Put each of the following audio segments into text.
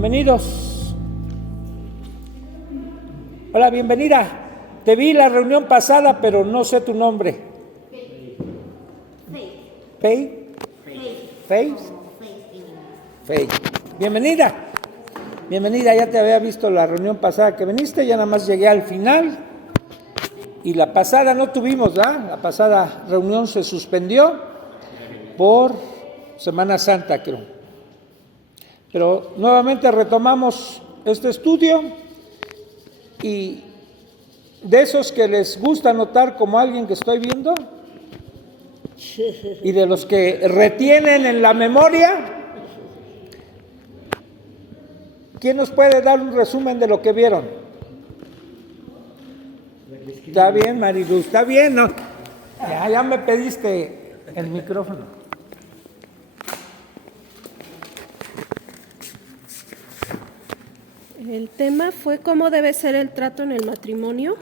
Bienvenidos. Hola, bienvenida. Te vi la reunión pasada, pero no sé tu nombre. Faith. Faith. Faith. Bienvenida. Bienvenida, ya te había visto la reunión pasada que viniste, ya nada más llegué al final. Y la pasada no tuvimos, ¿verdad? La pasada reunión se suspendió por Semana Santa, creo. Pero nuevamente retomamos este estudio y de esos que les gusta notar como alguien que estoy viendo y de los que retienen en la memoria, ¿quién nos puede dar un resumen de lo que vieron? Está bien, Marilu, está bien, ¿no? Ya me pediste el micrófono. El tema fue cómo debe ser el trato en el matrimonio.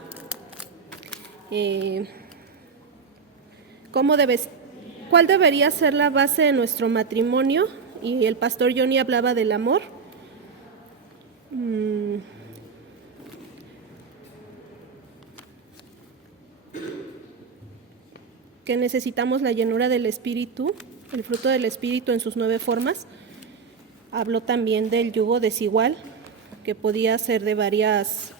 ¿Cuál debería ser la base de nuestro matrimonio? Y el pastor Johnny hablaba del amor. Que necesitamos la llenura del Espíritu, el fruto del Espíritu en sus 9 formas. Habló también del yugo desigual, que podía ser de varias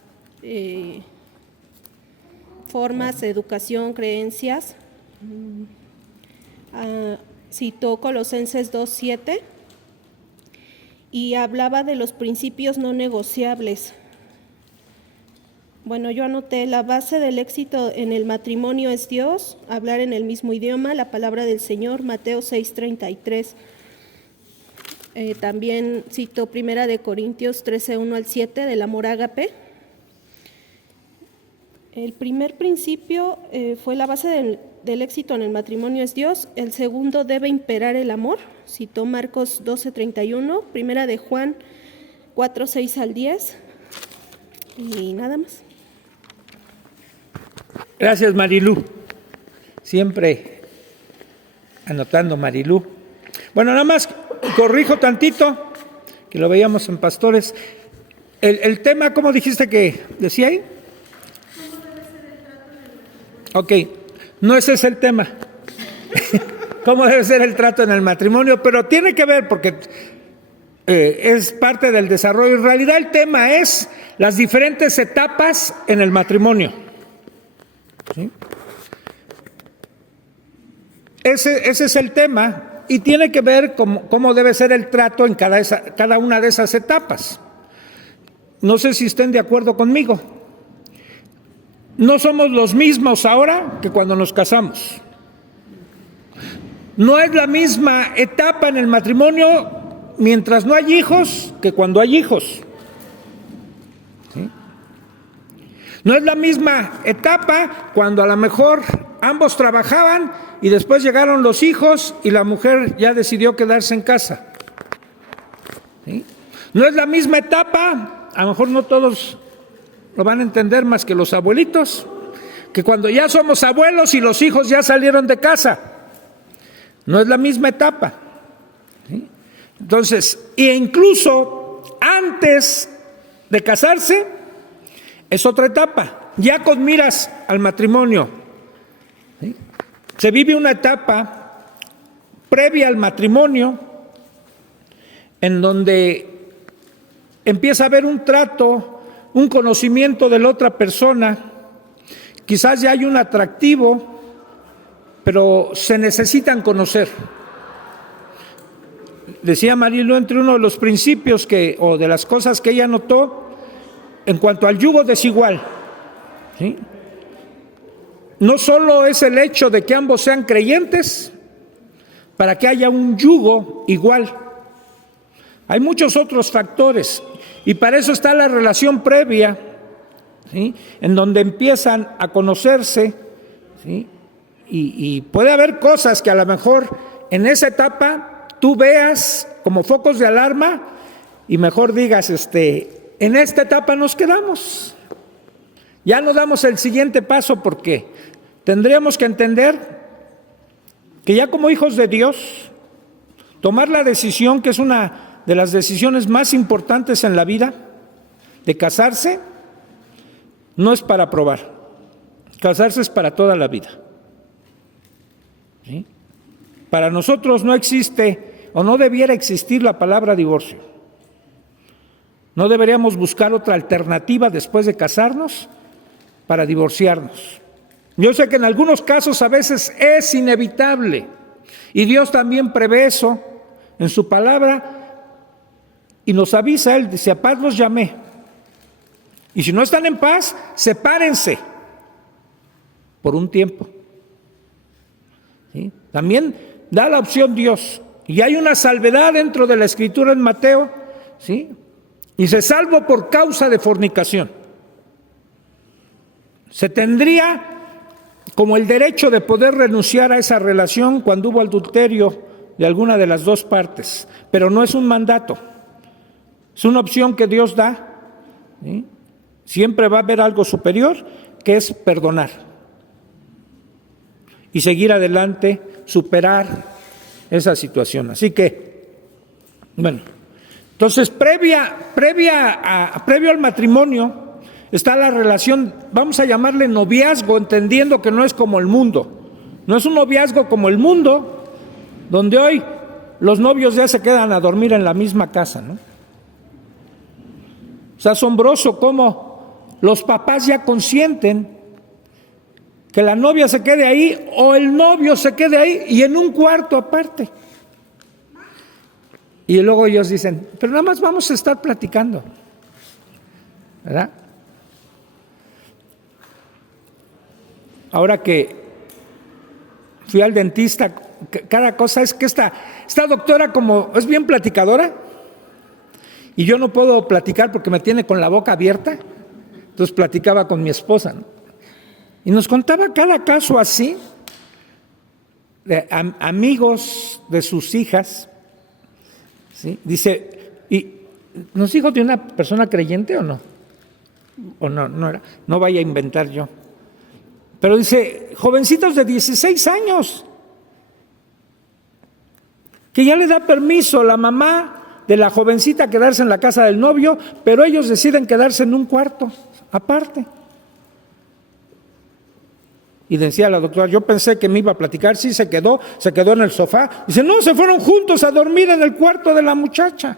formas, educación, creencias. Citó Colosenses 2:7 y hablaba de los principios no negociables. Bueno, yo anoté: la base del éxito en el matrimonio es Dios, hablar en el mismo idioma, la palabra del Señor, Mateo 6:33. También citó 1 Corintios 13:1-7 del amor ágape. El primer principio fue la base del éxito en el matrimonio es Dios. El segundo, debe imperar el amor. Citó Marcos 12:31, 1 Juan 4:6-10 y nada más. Gracias, Marilu. Siempre anotando, Marilu. Bueno, nada más corrijo tantito, que lo veíamos en Pastores. El tema, ¿cómo dijiste que decía ahí? ¿Cómo debe ser el trato en el matrimonio? Ok, no ese es el tema. ¿Cómo debe ser el trato en el matrimonio? Pero tiene que ver porque es parte del desarrollo. En realidad el tema es las diferentes etapas en el matrimonio. ¿Sí? Ese es el tema. Y tiene que ver cómo debe ser el trato en cada una de esas etapas. No sé si estén de acuerdo conmigo. No somos los mismos ahora que cuando nos casamos. No es la misma etapa en el matrimonio mientras no hay hijos que cuando hay hijos. ¿Sí? No es la misma etapa cuando a lo mejor ambos trabajaban y después llegaron los hijos y la mujer ya decidió quedarse en casa. ¿Sí? No es la misma etapa, a lo mejor no todos lo van a entender más que los abuelitos, que cuando ya somos abuelos y los hijos ya salieron de casa. No es la misma etapa. ¿Sí? Entonces, e incluso antes de casarse, es otra etapa, ya con miras al matrimonio. ¿Sí? Se vive una etapa previa al matrimonio en donde empieza a haber un trato, un conocimiento de la otra persona. Quizás ya hay un atractivo, pero se necesitan conocer. Decía Marilu, entre uno de los principios o de las cosas que ella notó en cuanto al yugo desigual, ¿sí? No solo es el hecho de que ambos sean creyentes para que haya un yugo igual. Hay muchos otros factores y para eso está la relación previa, ¿sí? En donde empiezan a conocerse, ¿sí? Y puede haber cosas que a lo mejor en esa etapa tú veas como focos de alarma y mejor digas, en esta etapa nos quedamos. Ya no damos el siguiente paso porque tendríamos que entender que ya como hijos de Dios, tomar la decisión, que es una de las decisiones más importantes en la vida, de casarse, no es para probar. Casarse es para toda la vida. ¿Sí? Para nosotros no existe o no debiera existir la palabra divorcio. No deberíamos buscar otra alternativa después de casarnos para divorciarnos. Yo sé que en algunos casos a veces es inevitable y Dios también prevé eso en su palabra y nos avisa, Él dice: a paz los llamé. Y si no están en paz, sepárense por un tiempo. ¿Sí? También da la opción Dios. Y hay una salvedad dentro de la Escritura en Mateo, ¿sí? Y se salvo por causa de fornicación. Se tendría como el derecho de poder renunciar a esa relación cuando hubo adulterio de alguna de las dos partes, pero no es un mandato, es una opción que Dios da, ¿sí? Siempre va a haber algo superior, que es perdonar y seguir adelante, superar esa situación. Así que, bueno, entonces previo al matrimonio está la relación, vamos a llamarle noviazgo, entendiendo que no es como el mundo. No es un noviazgo como el mundo, donde hoy los novios ya se quedan a dormir en la misma casa, ¿no? Es asombroso cómo los papás ya consienten que la novia se quede ahí o el novio se quede ahí y en un cuarto aparte. Y luego ellos dicen: pero nada más vamos a estar platicando, ¿verdad? Ahora que fui al dentista, cada cosa es que esta doctora como es bien platicadora y yo no puedo platicar porque me tiene con la boca abierta, entonces platicaba con mi esposa, ¿no? Y nos contaba cada caso así, de amigos de sus hijas, ¿sí? Dice, ¿y nos dijo de una persona creyente o no? O no era, no vaya a inventar yo. Pero dice, jovencitos de 16 años, que ya le da permiso la mamá de la jovencita a quedarse en la casa del novio, pero ellos deciden quedarse en un cuarto aparte. Y decía la doctora: yo pensé que me iba a platicar. Sí, se quedó en el sofá. Dice: no, se fueron juntos a dormir en el cuarto de la muchacha.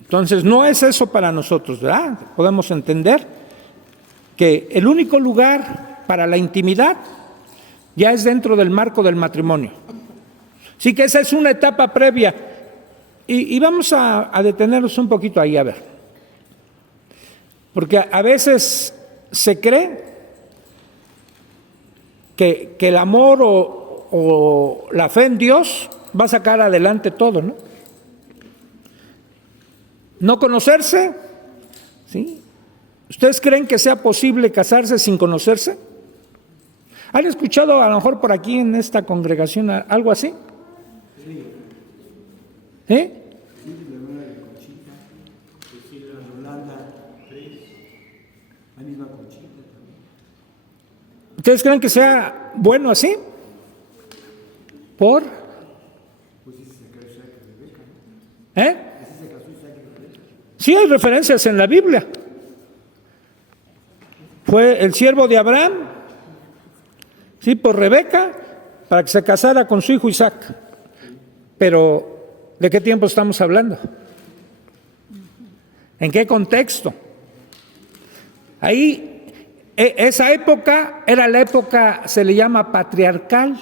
Entonces no es eso para nosotros, ¿verdad? Podemos entender que el único lugar para la intimidad ya es dentro del marco del matrimonio. Así que esa es una etapa previa. Y vamos a detenernos un poquito ahí, a ver. Porque a veces se cree que el amor o la fe en Dios va a sacar adelante todo, ¿no? No conocerse, ¿sí? ¿Ustedes creen que sea posible casarse sin conocerse? ¿Han escuchado a lo mejor por aquí en esta congregación algo así? ¿Eh? ¿Ustedes creen que sea bueno así? ¿Por? ¿Eh? Sí, hay referencias en la Biblia. Fue el siervo de Abraham, sí, por Rebeca, para que se casara con su hijo Isaac. Pero, ¿de qué tiempo estamos hablando? ¿En qué contexto? Ahí, esa época era la época, se le llama patriarcal.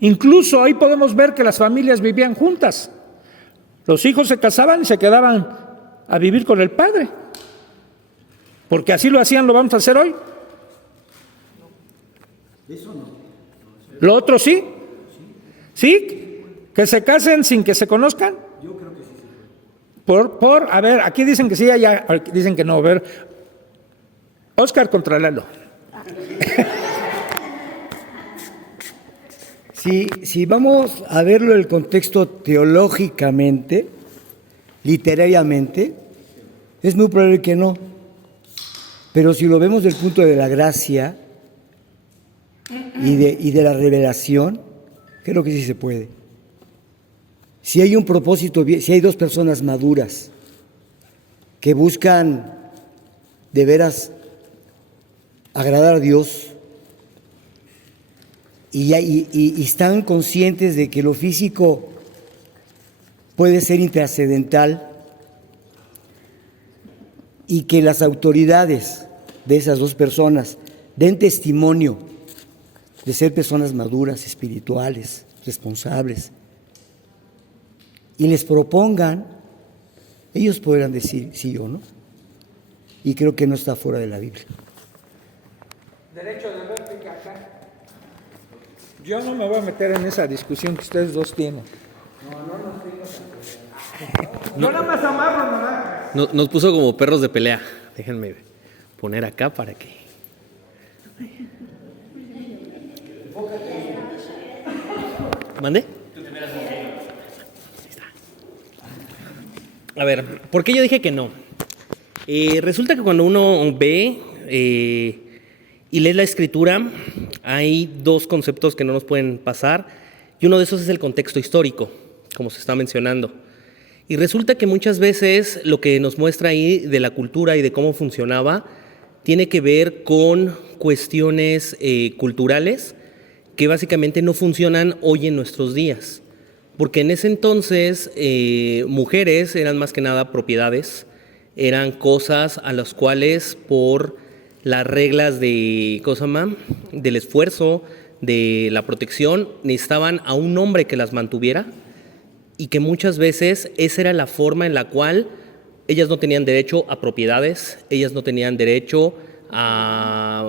Incluso ahí podemos ver que las familias vivían juntas. Los hijos se casaban y se quedaban a vivir con el padre. Porque así lo hacían, lo vamos a hacer hoy. Eso no. ¿Lo otro sí? ¿Sí? ¿Que se casen sin que se conozcan? Yo creo que sí. A ver, aquí dicen que sí, allá dicen que no. A ver, Óscar contra Lalo. Si vamos a verlo en el contexto teológicamente, literariamente, es muy probable que no. Pero si lo vemos del punto de la gracia y de la revelación, creo que sí se puede. Si hay un propósito, si hay dos personas maduras que buscan de veras agradar a Dios y están conscientes de que lo físico puede ser intrascendental y que las autoridades de esas dos personas den testimonio de ser personas maduras, espirituales, responsables, y les propongan, ellos podrán decir sí o no. Y creo que no está fuera de la Biblia. Derecho de réplica acá. Yo no me voy a meter en esa discusión que ustedes dos tienen. No, nada más amarro, nada. Nos puso como perros de pelea. Déjenme poner acá para que... ¿Mande? A ver, ¿por qué yo dije que no? Resulta que cuando uno ve y lee la escritura, hay dos conceptos que no nos pueden pasar, y uno de esos es el contexto histórico, como se está mencionando. Y resulta que muchas veces lo que nos muestra ahí de la cultura y de cómo funcionaba tiene que ver con cuestiones culturales que básicamente no funcionan hoy en nuestros días. Porque en ese entonces mujeres eran más que nada propiedades, eran cosas a las cuales por las reglas de, ¿cómo se llama?, del esfuerzo, de la protección, necesitaban a un hombre que las mantuviera, y que muchas veces esa era la forma en la cual ellas no tenían derecho a propiedades, ellas no tenían derecho a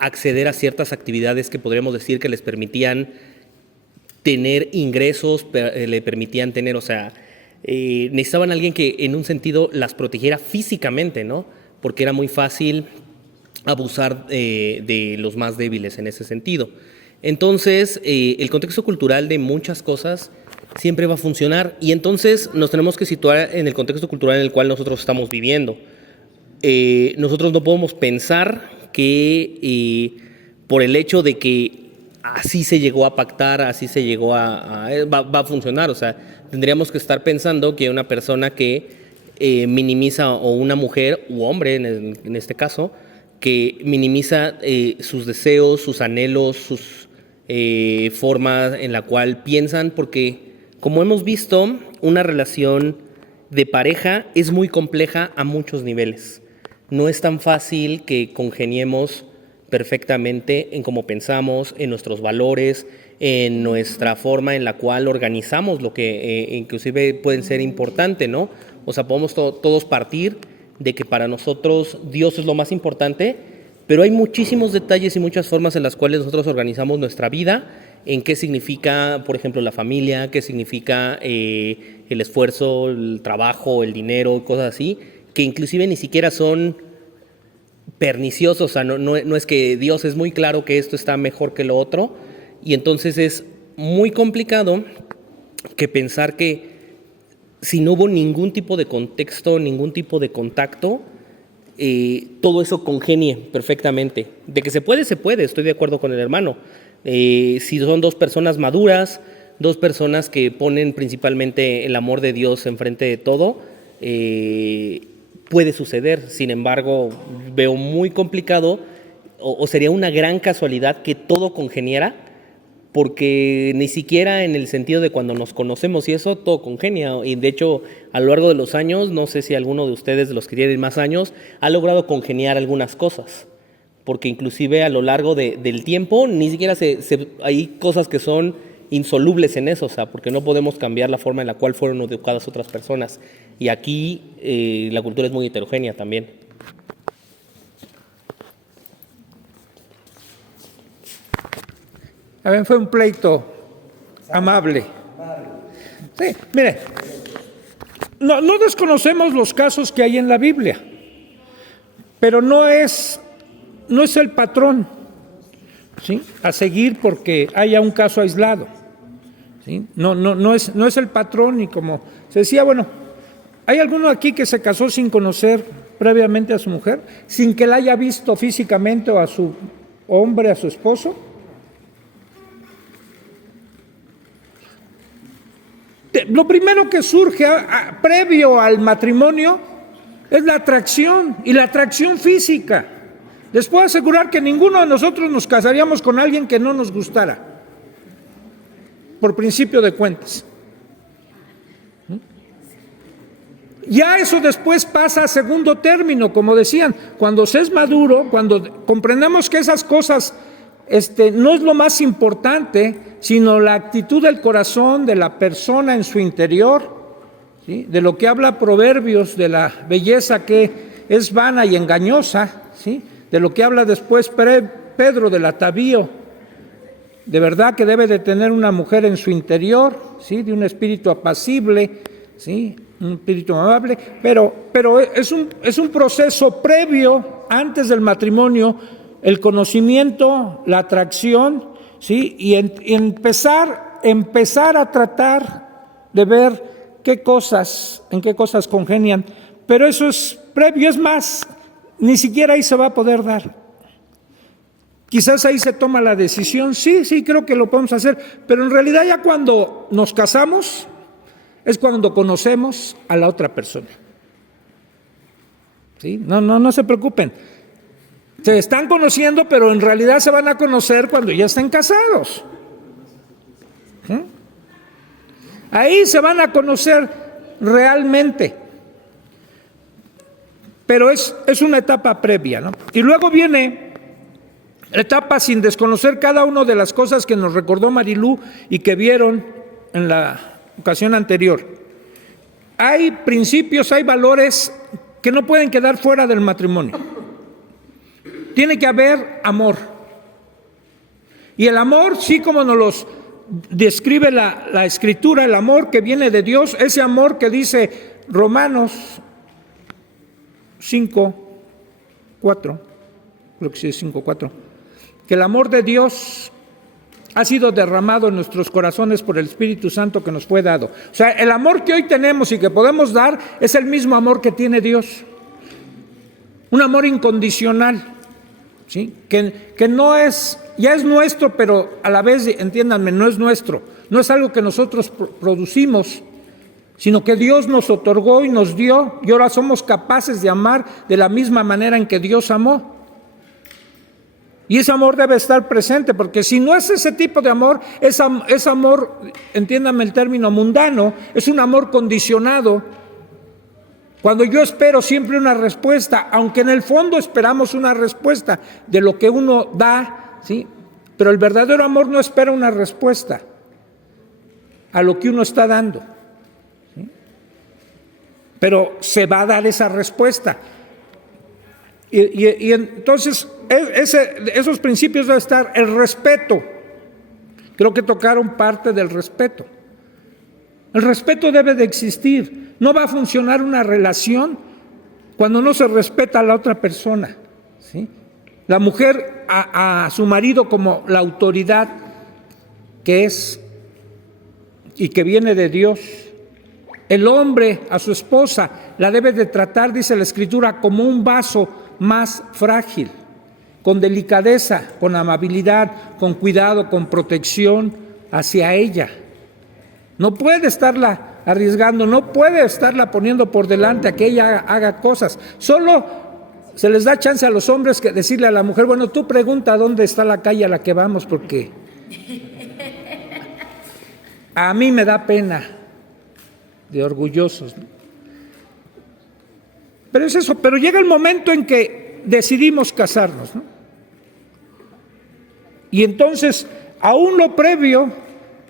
acceder a ciertas actividades que podríamos decir que les permitían tener ingresos, le permitían tener, o sea, necesitaban a alguien que en un sentido las protegiera físicamente, ¿no? Porque era muy fácil abusar de los más débiles en ese sentido. Entonces, el contexto cultural de muchas cosas siempre va a funcionar, y entonces nos tenemos que situar en el contexto cultural en el cual nosotros estamos viviendo. Nosotros no podemos pensar que por el hecho de que así se llegó a pactar, así se llegó va a funcionar. O sea, tendríamos que estar pensando que una persona que minimiza, o una mujer u hombre en este caso, que minimiza sus deseos, sus anhelos, sus formas en la cual piensan, porque como hemos visto, una relación de pareja es muy compleja a muchos niveles. No es tan fácil que congeniemos perfectamente en cómo pensamos, en nuestros valores, en nuestra forma en la cual organizamos lo que inclusive puede ser importante, ¿no? O sea, podemos todos partir de que para nosotros Dios es lo más importante, pero hay muchísimos detalles y muchas formas en las cuales nosotros organizamos nuestra vida, en qué significa, por ejemplo, la familia, qué significa el esfuerzo, el trabajo, el dinero, cosas así, que inclusive ni siquiera son perniciosos. O sea, no es que Dios es muy claro que esto está mejor que lo otro, y entonces es muy complicado que pensar que si no hubo ningún tipo de contexto, ningún tipo de contacto, todo eso congenie perfectamente. De que se puede, estoy de acuerdo con el hermano. Si son dos personas maduras, dos personas que ponen principalmente el amor de Dios enfrente de todo, puede suceder. Sin embargo, veo muy complicado, o sería una gran casualidad que todo congeniara, porque ni siquiera en el sentido de cuando nos conocemos y eso, todo congenia. Y de hecho, a lo largo de los años, no sé si alguno de ustedes, de los que tienen más años, ha logrado congeniar algunas cosas, porque inclusive a lo largo del tiempo ni siquiera hay cosas que son insolubles en eso, o sea, porque no podemos cambiar la forma en la cual fueron educadas otras personas. Y aquí la cultura es muy heterogénea también. A ver, fue un pleito amable. Sí, mire, no desconocemos los casos que hay en la Biblia, pero no es el patrón, ¿sí?, a seguir porque haya un caso aislado, ¿sí? No es el patrón. Y como se decía, bueno, ¿hay alguno aquí que se casó sin conocer previamente a su mujer, sin que la haya visto físicamente, o a su hombre, a su esposo? lo primero que surge previo al matrimonio es la atracción, y la atracción física. Les puedo asegurar que ninguno de nosotros nos casaríamos con alguien que no nos gustara, por principio de cuentas. Ya eso después pasa a segundo término, como decían, cuando se es maduro, cuando comprendemos que esas cosas no es lo más importante, sino la actitud del corazón de la persona en su interior, ¿sí? De lo que habla Proverbios, de la belleza que es vana y engañosa, ¿sí? De lo que habla después Pedro del atavío, de verdad que debe de tener una mujer en su interior, ¿sí? De un espíritu apacible, ¿sí? Un espíritu amable, pero es un proceso previo, antes del matrimonio, el conocimiento, la atracción, ¿sí? Y empezar a tratar de ver en qué cosas congenian, pero eso es previo, es más, ni siquiera ahí se va a poder dar. Quizás ahí se toma la decisión, sí, creo que lo podemos hacer, pero en realidad ya cuando nos casamos, es cuando conocemos a la otra persona. ¿Sí? No se preocupen. Se están conociendo, pero en realidad se van a conocer cuando ya estén casados. ¿Sí? Ahí se van a conocer realmente. Pero es una etapa previa, ¿no? Y luego viene la etapa sin desconocer cada una de las cosas que nos recordó Marilú y que vieron en la ocasión anterior. Hay principios, hay valores que no pueden quedar fuera del matrimonio. Tiene que haber amor. Y el amor, sí, como nos los describe la Escritura, el amor que viene de Dios, ese amor que dice Romanos 5:4, creo que sí es 5:4, que el amor de Dios ha sido derramado en nuestros corazones por el Espíritu Santo que nos fue dado. O sea, el amor que hoy tenemos y que podemos dar es el mismo amor que tiene Dios. Un amor incondicional, ¿sí? Que no es, ya es nuestro, pero a la vez, entiéndanme, no es nuestro. No es algo que nosotros producimos, sino que Dios nos otorgó y nos dio, y ahora somos capaces de amar de la misma manera en que Dios amó. Y ese amor debe estar presente, porque si no es ese tipo de amor, es amor, entiéndame el término mundano, es un amor condicionado. Cuando yo espero siempre una respuesta, aunque en el fondo esperamos una respuesta de lo que uno da, ¿sí? Pero el verdadero amor no espera una respuesta a lo que uno está dando, ¿sí? Pero se va a dar esa respuesta. Y entonces esos principios deben estar. El respeto, creo que tocaron parte del respeto. El respeto debe de existir. No va a funcionar una relación cuando no se respeta a la otra persona, ¿sí? La mujer a su marido como la autoridad que es y que viene de Dios. El hombre a su esposa la debe de tratar, dice la Escritura, como un vaso más frágil, con delicadeza, con amabilidad, con cuidado, con protección hacia ella. No puede estarla arriesgando, no puede estarla poniendo por delante a que ella haga cosas. Solo se les da chance a los hombres que decirle a la mujer, bueno, tú pregunta dónde está la calle a la que vamos, porque a mí me da pena de orgullosos, ¿no? Pero es eso, pero llega el momento en que decidimos casarnos, ¿no? Y entonces, aún lo previo,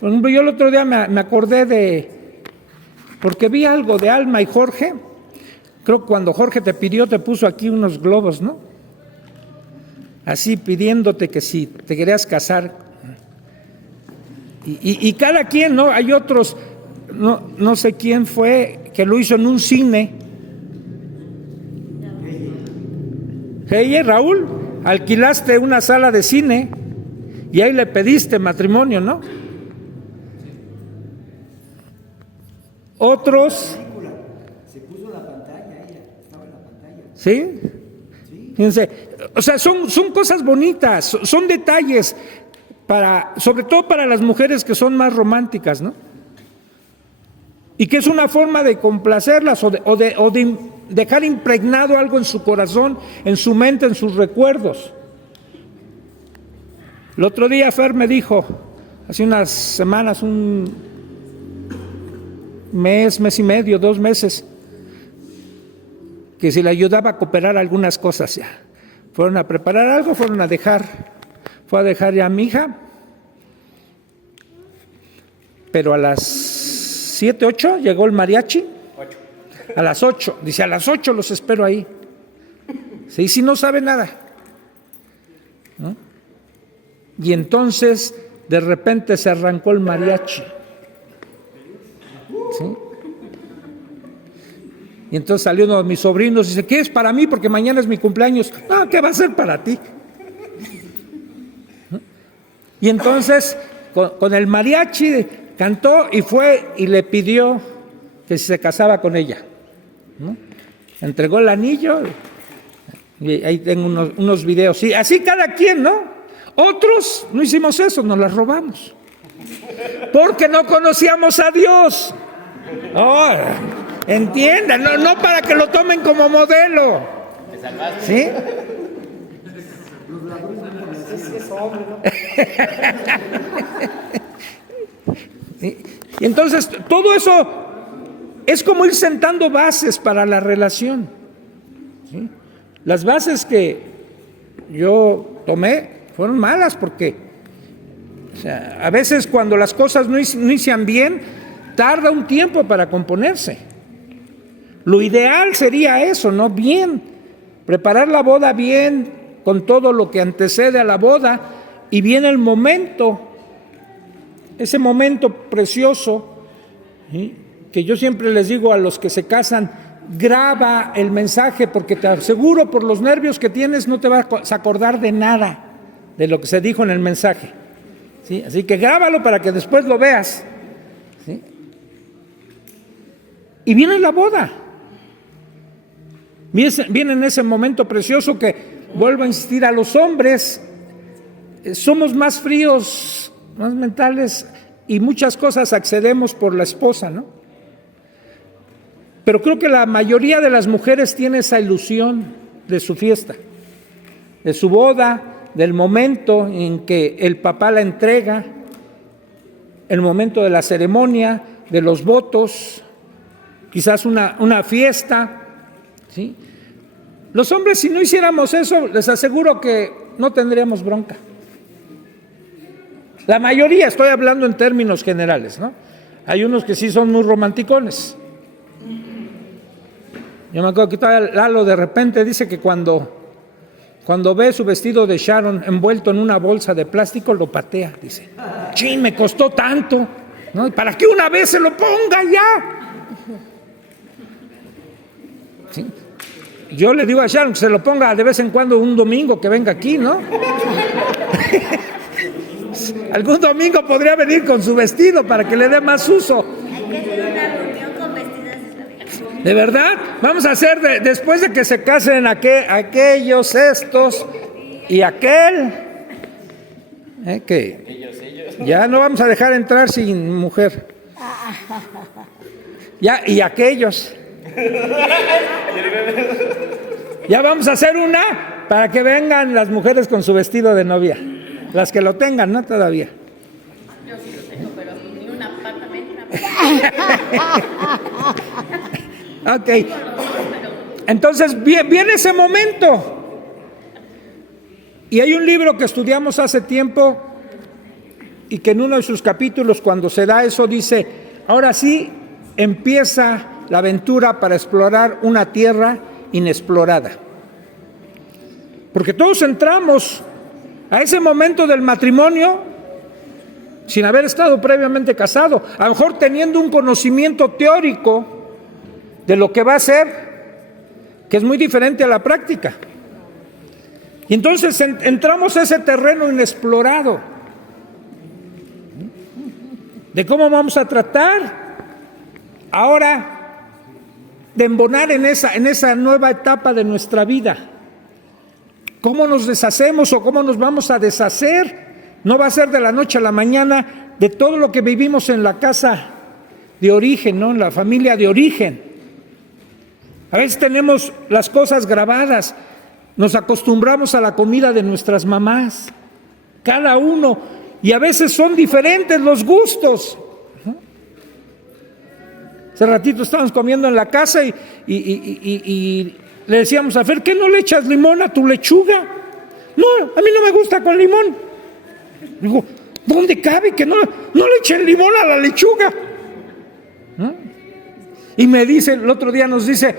por ejemplo, yo el otro día me acordé porque vi algo de Alma y Jorge. Creo que cuando Jorge te pidió, te puso aquí unos globos, ¿no? Así pidiéndote que si te querías casar. Y cada quien, ¿no? Hay otros, no sé quién fue, que lo hizo en un cine. Hey, Raúl, alquilaste una sala de cine y ahí le pediste matrimonio, ¿no? Otros. Se puso la pantalla, ella estaba en la pantalla. ¿Sí? Fíjense, o sea, son cosas bonitas, son detalles sobre todo para las mujeres que son más románticas, ¿no? y que es una forma de complacerlas o de dejar impregnado algo en su corazón, en su mente, en sus recuerdos. El otro día Fer me dijo, hace unas semanas, un mes y medio, 2 meses, que si le ayudaba a cooperar algunas cosas ya. Fueron a preparar algo, fue a dejar ya a mi hija, pero a las 7, 8 llegó el mariachi. A las 8, dice, a las 8 los espero ahí. Sí, si no sabe nada, ¿no? Y entonces, de repente se arrancó el mariachi. ¿Sí? Y entonces salió uno de mis sobrinos y dice, ¿qué es para mí? Porque mañana es mi cumpleaños. No, ¿qué va a ser para ti? ¿No? Y entonces, con el mariachi cantó y fue y le pidió que se casaba con ella, ¿no? Entregó el anillo y ahí tengo unos videos. Sí, así cada quien, ¿no? Otros no hicimos eso, nos las robamos. Porque no conocíamos a Dios. Oh, entiendan, no para que lo tomen como modelo. ¿Sí? Y entonces todo eso es como ir sentando bases para la relación. ¿Sí? Las bases que yo tomé fueron malas porque, o sea, a veces cuando las cosas no inician bien, tarda un tiempo para componerse. Lo ideal sería eso, ¿no? Bien, preparar la boda bien, con todo lo que antecede a la boda, y viene el momento, ese momento precioso, ¿sí? Que yo siempre les digo a los que se casan, graba el mensaje, porque te aseguro por los nervios que tienes no te vas a acordar de nada de lo que se dijo en el mensaje, ¿sí? Así que grábalo para que después lo veas, ¿sí? Y viene la boda, viene en ese momento precioso que, vuelvo a insistir, a los hombres somos más fríos, más mentales, y muchas cosas accedemos por la esposa, ¿no? Pero creo que la mayoría de las mujeres tiene esa ilusión de su fiesta, de su boda, del momento en que el papá la entrega, el momento de la ceremonia, de los votos, quizás una fiesta, ¿sí? Los hombres, si no hiciéramos eso, les aseguro que no tendríamos bronca. La mayoría, estoy hablando en términos generales, ¿no? Hay unos que sí son muy romanticones. Yo me acuerdo que todavía Lalo de repente dice que cuando ve su vestido de Sharon envuelto en una bolsa de plástico, lo patea, dice, ¡chin, me costó tanto! ¿No? ¿Para qué una vez se lo ponga ya? ¿Sí? Yo le digo a Sharon que se lo ponga de vez en cuando un domingo que venga aquí, ¿no? Algún domingo podría venir con su vestido para que le dé más uso. ¿De verdad? Vamos a hacer, después de que se casen aquellos, estos y aquel, que ya no vamos a dejar entrar sin mujer. Ya, y aquellos. Ya vamos a hacer una para que vengan las mujeres con su vestido de novia. Las que lo tengan, ¿no? Todavía. Yo sí lo tengo, pero ni una pata me entra. Ok. Entonces viene ese momento. Y hay un libro que estudiamos hace tiempo y que en uno de sus capítulos, cuando se da eso, dice, ahora sí empieza la aventura para explorar una tierra inexplorada. Porque todos entramos a ese momento del matrimonio sin haber estado previamente casado, a lo mejor teniendo un conocimiento teórico de lo que va a ser, que es muy diferente a la práctica. Y entonces entramos a ese terreno inexplorado, de cómo vamos a tratar ahora de embonar en esa nueva etapa de nuestra vida. ¿Cómo nos deshacemos o cómo nos vamos a deshacer? No va a ser de la noche a la mañana de todo lo que vivimos en la casa de origen, ¿no? La familia de origen. A veces tenemos las cosas grabadas, nos acostumbramos a la comida de nuestras mamás, cada uno, y a veces son diferentes los gustos. Hace ratito estábamos comiendo en la casa y le decíamos a Fer, ¿qué no le echas limón a tu lechuga? No, a mí no me gusta con limón. Digo, ¿dónde cabe que no le echen limón a la lechuga? ¿No? Y me dice, el otro día nos dice,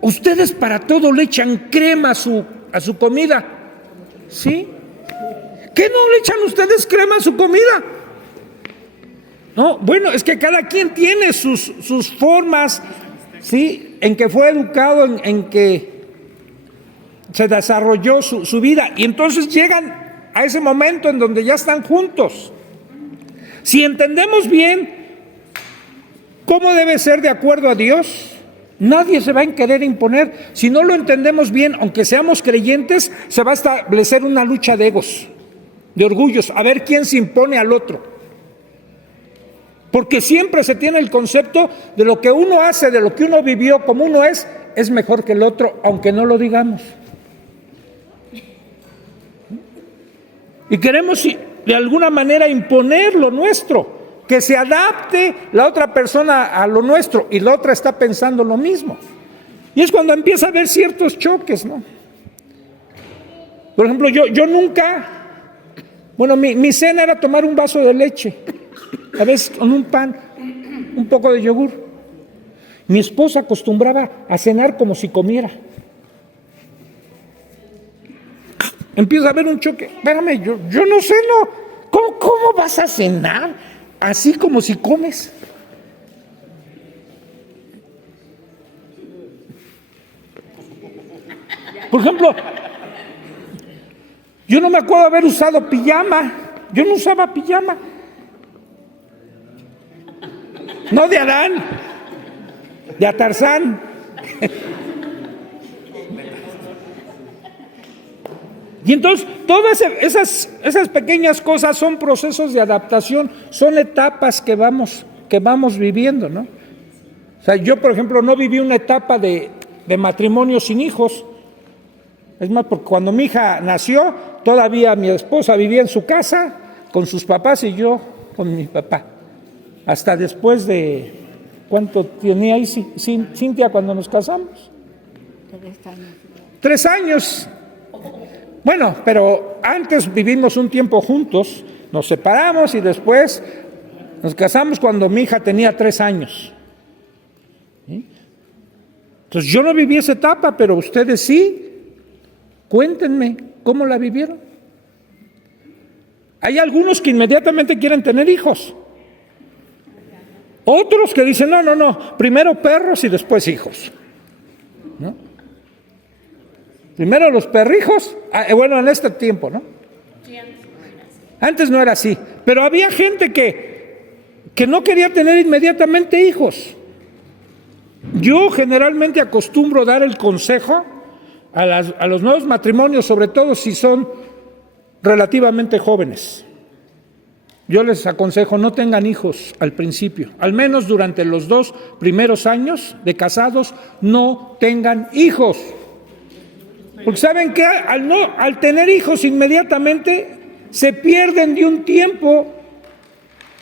ustedes para todo le echan crema a su comida. ¿Sí? ¿Qué no le echan ustedes crema a su comida? No, bueno, es que cada quien tiene sus formas, ¿sí? En que fue educado, en que se desarrolló su vida. Y entonces llegan a ese momento en donde ya están juntos. Si entendemos bien cómo debe ser de acuerdo a Dios, nadie se va a querer imponer. Si no lo entendemos bien, aunque seamos creyentes, se va a establecer una lucha de egos, de orgullos, a ver quién se impone al otro. Porque siempre se tiene el concepto de lo que uno hace, de lo que uno vivió, como uno es mejor que el otro, aunque no lo digamos. Y queremos de alguna manera imponer lo nuestro, que se adapte la otra persona a lo nuestro y la otra está pensando lo mismo. Y es cuando empieza a haber ciertos choques, ¿no? Por ejemplo, yo nunca, bueno, mi cena era tomar un vaso de leche, a veces con un pan, un poco de yogur. Mi esposa acostumbraba a cenar como si comiera. Empieza a haber un choque. Espérame, yo no ceno. ¿Cómo vas a cenar así como si comes? Por ejemplo, yo no me acuerdo haber usado pijama. Yo no usaba pijama. No de Adán, de Atarzán. Y entonces todas esas pequeñas cosas son procesos de adaptación, son etapas que vamos viviendo, ¿no? O sea, yo, por ejemplo, no viví una etapa de matrimonio sin hijos. Es más, porque cuando mi hija nació, todavía mi esposa vivía en su casa con sus papás y yo con mi papá. Hasta después de, ¿cuánto tenía ahí Cintia cuando nos casamos? 3 años. Bueno, pero antes vivimos un tiempo juntos, nos separamos y después nos casamos cuando mi hija tenía 3 años. ¿Sí? Entonces yo no viví esa etapa, pero ustedes sí. Cuéntenme, ¿cómo la vivieron? Hay algunos que inmediatamente quieren tener hijos. Otros que dicen, no, primero perros y después hijos. ¿No? Primero los perrijos, bueno, en este tiempo, ¿no? Antes no era así, pero había gente que no quería tener inmediatamente hijos. Yo generalmente acostumbro dar el consejo a los nuevos matrimonios, sobre todo si son relativamente jóvenes. Yo les aconsejo no tengan hijos al principio, al menos durante los 2 primeros años de casados, no tengan hijos. Porque saben que al tener hijos inmediatamente se pierden de un tiempo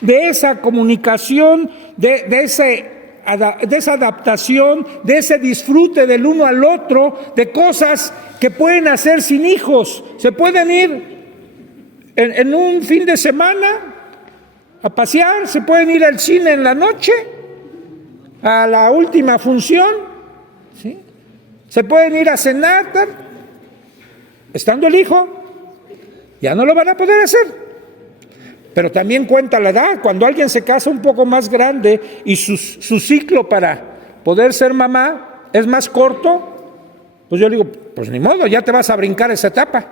de esa comunicación, de esa adaptación, de ese disfrute del uno al otro, de cosas que pueden hacer sin hijos. Se pueden ir en un fin de semana a pasear, se pueden ir al cine en la noche, a la última función, ¿sí? Se pueden ir a cenar, estando el hijo, ya no lo van a poder hacer. Pero también cuenta la edad. Cuando alguien se casa un poco más grande y su ciclo para poder ser mamá es más corto, pues yo digo, pues ni modo, ya te vas a brincar esa etapa.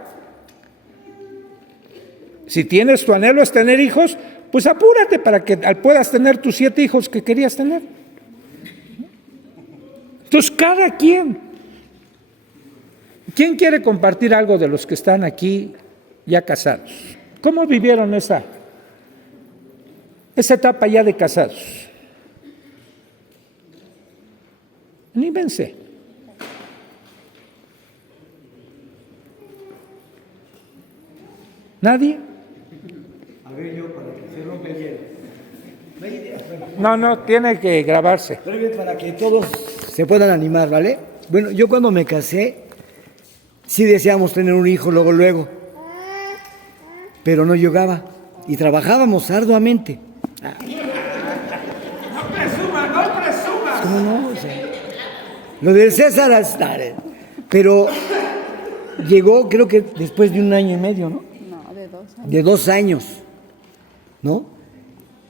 Si tienes tu anhelo es tener hijos, pues apúrate para que puedas tener tus 7 hijos que querías tener. Entonces, cada quien. ¿Quién quiere compartir algo de los que están aquí ya casados? ¿Cómo vivieron esa etapa ya de casados? Anímense. ¿Nadie? A ver, yo para que se rompa el hielo. No hay idea. No, tiene que grabarse. Breve para que todos se puedan animar, ¿vale? Bueno, yo cuando me casé, sí deseábamos tener un hijo luego, pero no llegaba y trabajábamos arduamente. No presumas. ¿Cómo no? O sea, lo del César hasta, pero llegó creo que después de 1 año y medio, ¿no? No, de 2 años. De 2 años, ¿no?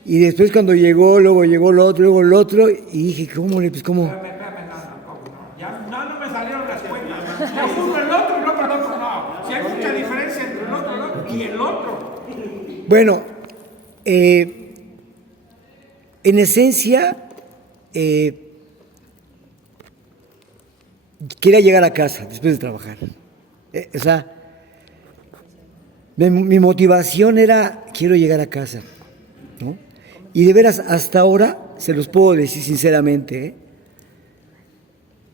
Y después cuando llegó, luego llegó lo otro, luego el otro, y dije, ¿cómo le, pues cómo? Ya no me salieron las cuentas. Ya uno el otro y luego el otro no. Si hay mucha diferencia entre el otro y el otro. Bueno, en esencia, quería llegar a casa después de trabajar. O sea, mi motivación era, quiero llegar a casa, ¿no? Y de veras, hasta ahora, se los puedo decir sinceramente,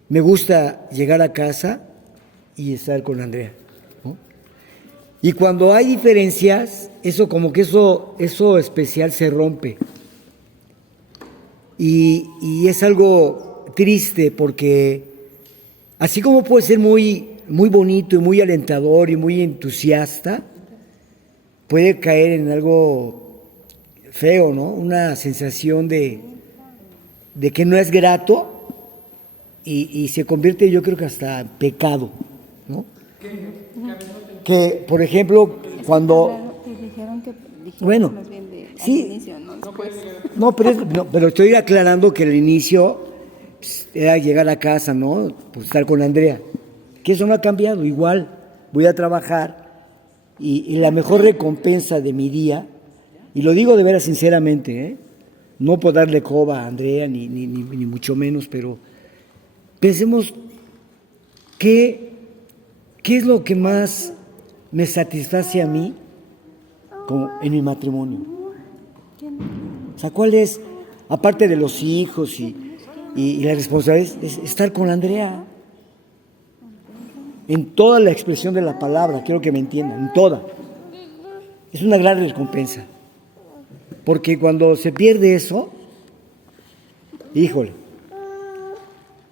me gusta llegar a casa y estar con Andrea, ¿no? Y cuando hay diferencias, eso como que eso especial se rompe. Y es algo triste porque así como puede ser muy, muy bonito y muy alentador y muy entusiasta, puede caer en algo feo, ¿no? Una sensación de que no es grato y se convierte, yo creo que hasta en pecado, ¿no? Que, por ejemplo, cuando... Dijeron Bueno, más bien sí. al inicio, ¿no? Después. Pero estoy aclarando que el inicio pues, era llegar a casa, ¿no? Pues estar con Andrea. Que eso no ha cambiado, igual voy a trabajar y la mejor recompensa de mi día, y lo digo de veras sinceramente, no por darle coba a Andrea ni mucho menos, pero pensemos qué es lo que más me satisface a mí en mi matrimonio. O sea, ¿cuál es, aparte de los hijos y la responsabilidad, es estar con Andrea? En toda la expresión de la palabra, quiero que me entiendan, en toda. Es una gran recompensa. Porque cuando se pierde eso, híjole,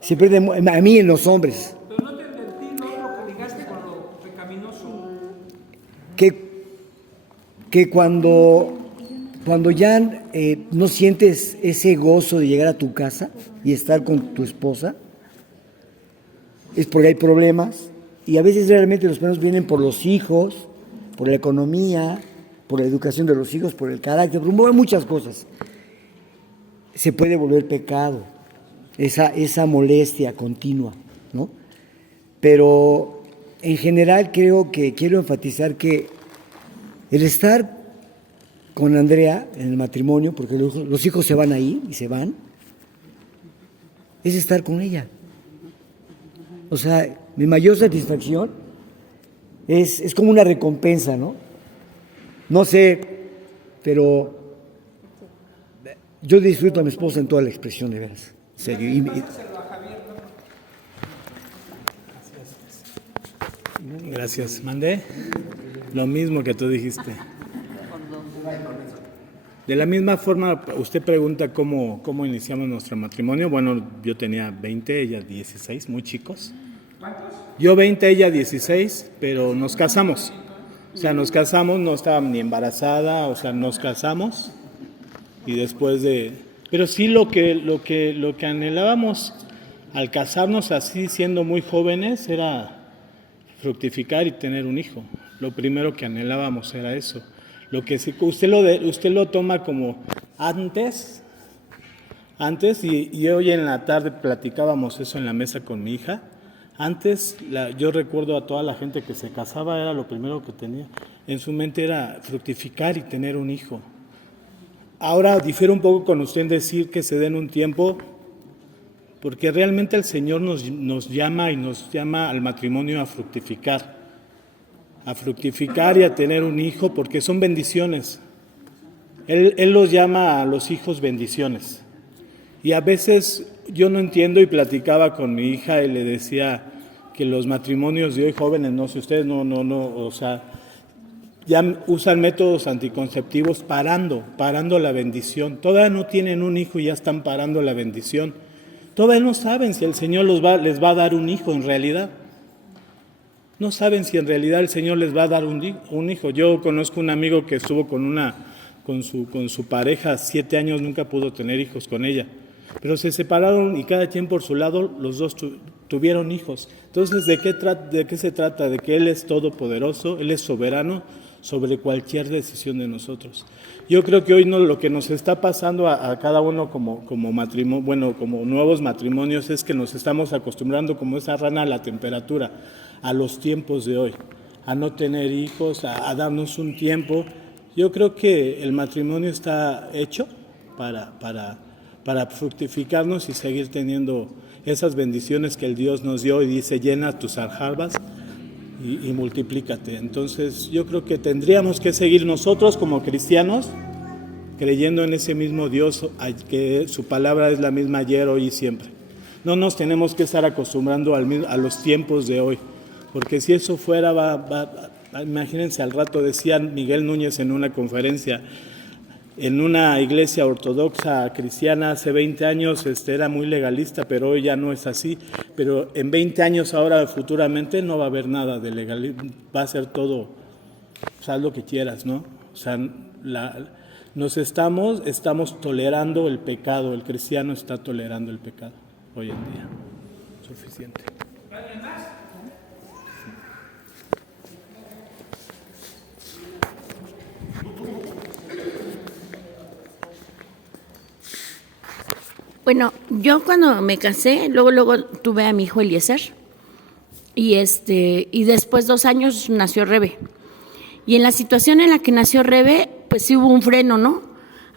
se pierde a mí en los hombres. Pero no te entendí lo que ligaste con lo pecaminoso. Que cuando ya no sientes ese gozo de llegar a tu casa y estar con tu esposa, es porque hay problemas, y a veces realmente los problemas vienen por los hijos, por la economía, por la educación de los hijos, por el carácter, por muchas cosas. Se puede volver pecado, esa molestia continua, ¿no? Pero en general quiero enfatizar que el estar con Andrea en el matrimonio, porque los hijos se van ahí y se van, es estar con ella. O sea, mi mayor satisfacción es como una recompensa, ¿no? No sé, pero yo disfruto a mi esposa en toda la expresión, de veras. En serio. Gracias. Mandé lo mismo que tú dijiste. De la misma forma, usted pregunta cómo iniciamos nuestro matrimonio. Bueno, yo tenía 20, ella 16, muy chicos. ¿Cuántos? Yo 20, ella 16, pero nos casamos. O sea, nos casamos, no estaba ni embarazada, o sea, nos casamos y después de... Pero sí lo que anhelábamos al casarnos así, siendo muy jóvenes, era fructificar y tener un hijo. Lo primero que anhelábamos era eso. Lo que usted lo toma como antes y hoy en la tarde platicábamos eso en la mesa con mi hija. Antes, yo recuerdo a toda la gente que se casaba, era lo primero que tenía en su mente, era fructificar y tener un hijo. Ahora difiero un poco con usted en decir que se den un tiempo, porque realmente el Señor nos llama al matrimonio a fructificar y a tener un hijo, porque son bendiciones. Él los llama a los hijos bendiciones. Y a veces yo no entiendo, y platicaba con mi hija y le decía que los matrimonios de hoy jóvenes, no sé ustedes, o sea, ya usan métodos anticonceptivos parando la bendición. Todavía no tienen un hijo y ya están parando la bendición. Todavía no saben si el Señor les va a dar un hijo en realidad. No saben si en realidad el Señor les va a dar un hijo. Yo conozco un amigo que estuvo con su pareja 7 años, nunca pudo tener hijos con ella. Pero se separaron y cada quien por su lado, los dos tuvieron hijos. Entonces, ¿de qué se trata? De que Él es todopoderoso, Él es soberano sobre cualquier decisión de nosotros. Yo creo que hoy lo que nos está pasando a cada uno como matrimonio, bueno, como nuevos matrimonios, es que nos estamos acostumbrando como esa rana a la temperatura, a los tiempos de hoy, a no tener hijos, a darnos un tiempo. Yo creo que el matrimonio está hecho para fructificarnos y seguir teniendo esas bendiciones que el Dios nos dio, y dice: llena tus aljabas y multiplícate. Entonces yo creo que tendríamos que seguir nosotros como cristianos creyendo en ese mismo Dios, que su palabra es la misma ayer, hoy y siempre. No nos tenemos que estar acostumbrando a los tiempos de hoy, porque si eso fuera, imagínense, al rato decía Miguel Núñez en una conferencia, en una iglesia ortodoxa cristiana hace 20 años era muy legalista, pero hoy ya no es así. Pero en 20 años ahora, futuramente, no va a haber nada de legalismo, va a ser todo, haz lo que quieras, ¿no? O sea, estamos tolerando el pecado, el cristiano está tolerando el pecado hoy en día. Suficiente. Bueno, yo cuando me casé, luego tuve a mi hijo Eliezer y después 2 años nació Rebe. Y en la situación en la que nació Rebe, pues sí hubo un freno, ¿no?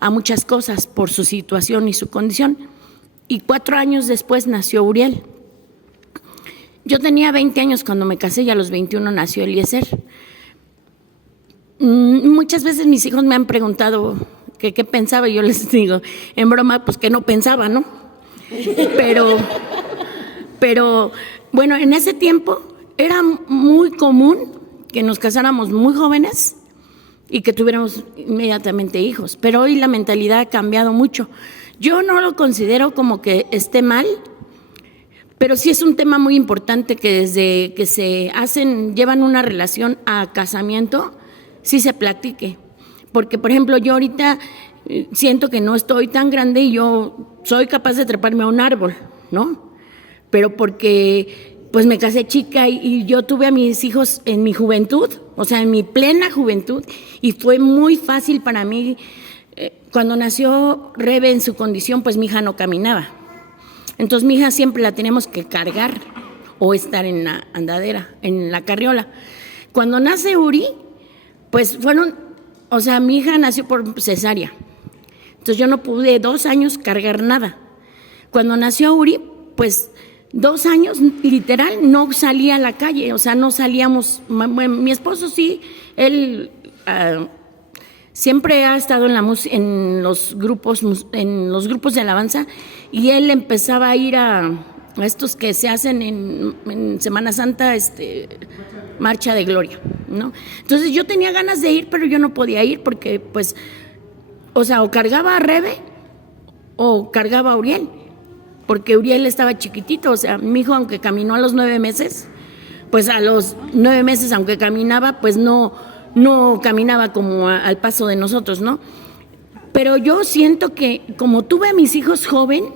A muchas cosas por su situación y su condición. Y 4 años después nació Uriel. Yo tenía 20 años cuando me casé y a los 21 nació Eliezer. Muchas veces mis hijos me han preguntado que qué pensaba, y yo les digo, en broma, pues que no pensaba, ¿no? Pero bueno, en ese tiempo era muy común que nos casáramos muy jóvenes y que tuviéramos inmediatamente hijos, pero hoy la mentalidad ha cambiado mucho. Yo no lo considero como que esté mal, pero sí es un tema muy importante que desde que llevan una relación a casamiento, sí se platique. Porque, por ejemplo, yo ahorita siento que no estoy tan grande y yo soy capaz de treparme a un árbol, ¿no? Pero porque pues me casé chica y yo tuve a mis hijos en mi juventud, o sea, en mi plena juventud, y fue muy fácil para mí. Cuando nació Rebe en su condición, pues mi hija no caminaba. Entonces mi hija siempre la teníamos que cargar o estar en la andadera, en la carriola. Cuando nace Uri, pues mi hija nació por cesárea. Entonces yo no pude 2 años cargar nada. Cuando nació Uri, pues 2 años literal no salía a la calle, o sea, no salíamos. Mi esposo sí, él siempre ha estado en los grupos de alabanza, y él empezaba a ir a estos que se hacen en Semana Santa, Marcha de Gloria, ¿no? Entonces yo tenía ganas de ir, pero yo no podía ir porque, pues, o cargaba a Rebe o cargaba a Uriel, porque Uriel estaba chiquitito. O sea, mi hijo, aunque caminó a los 9 meses, pues a los 9 meses, aunque caminaba, pues no caminaba como al paso de nosotros, ¿no? Pero yo siento que como tuve a mis hijos joven,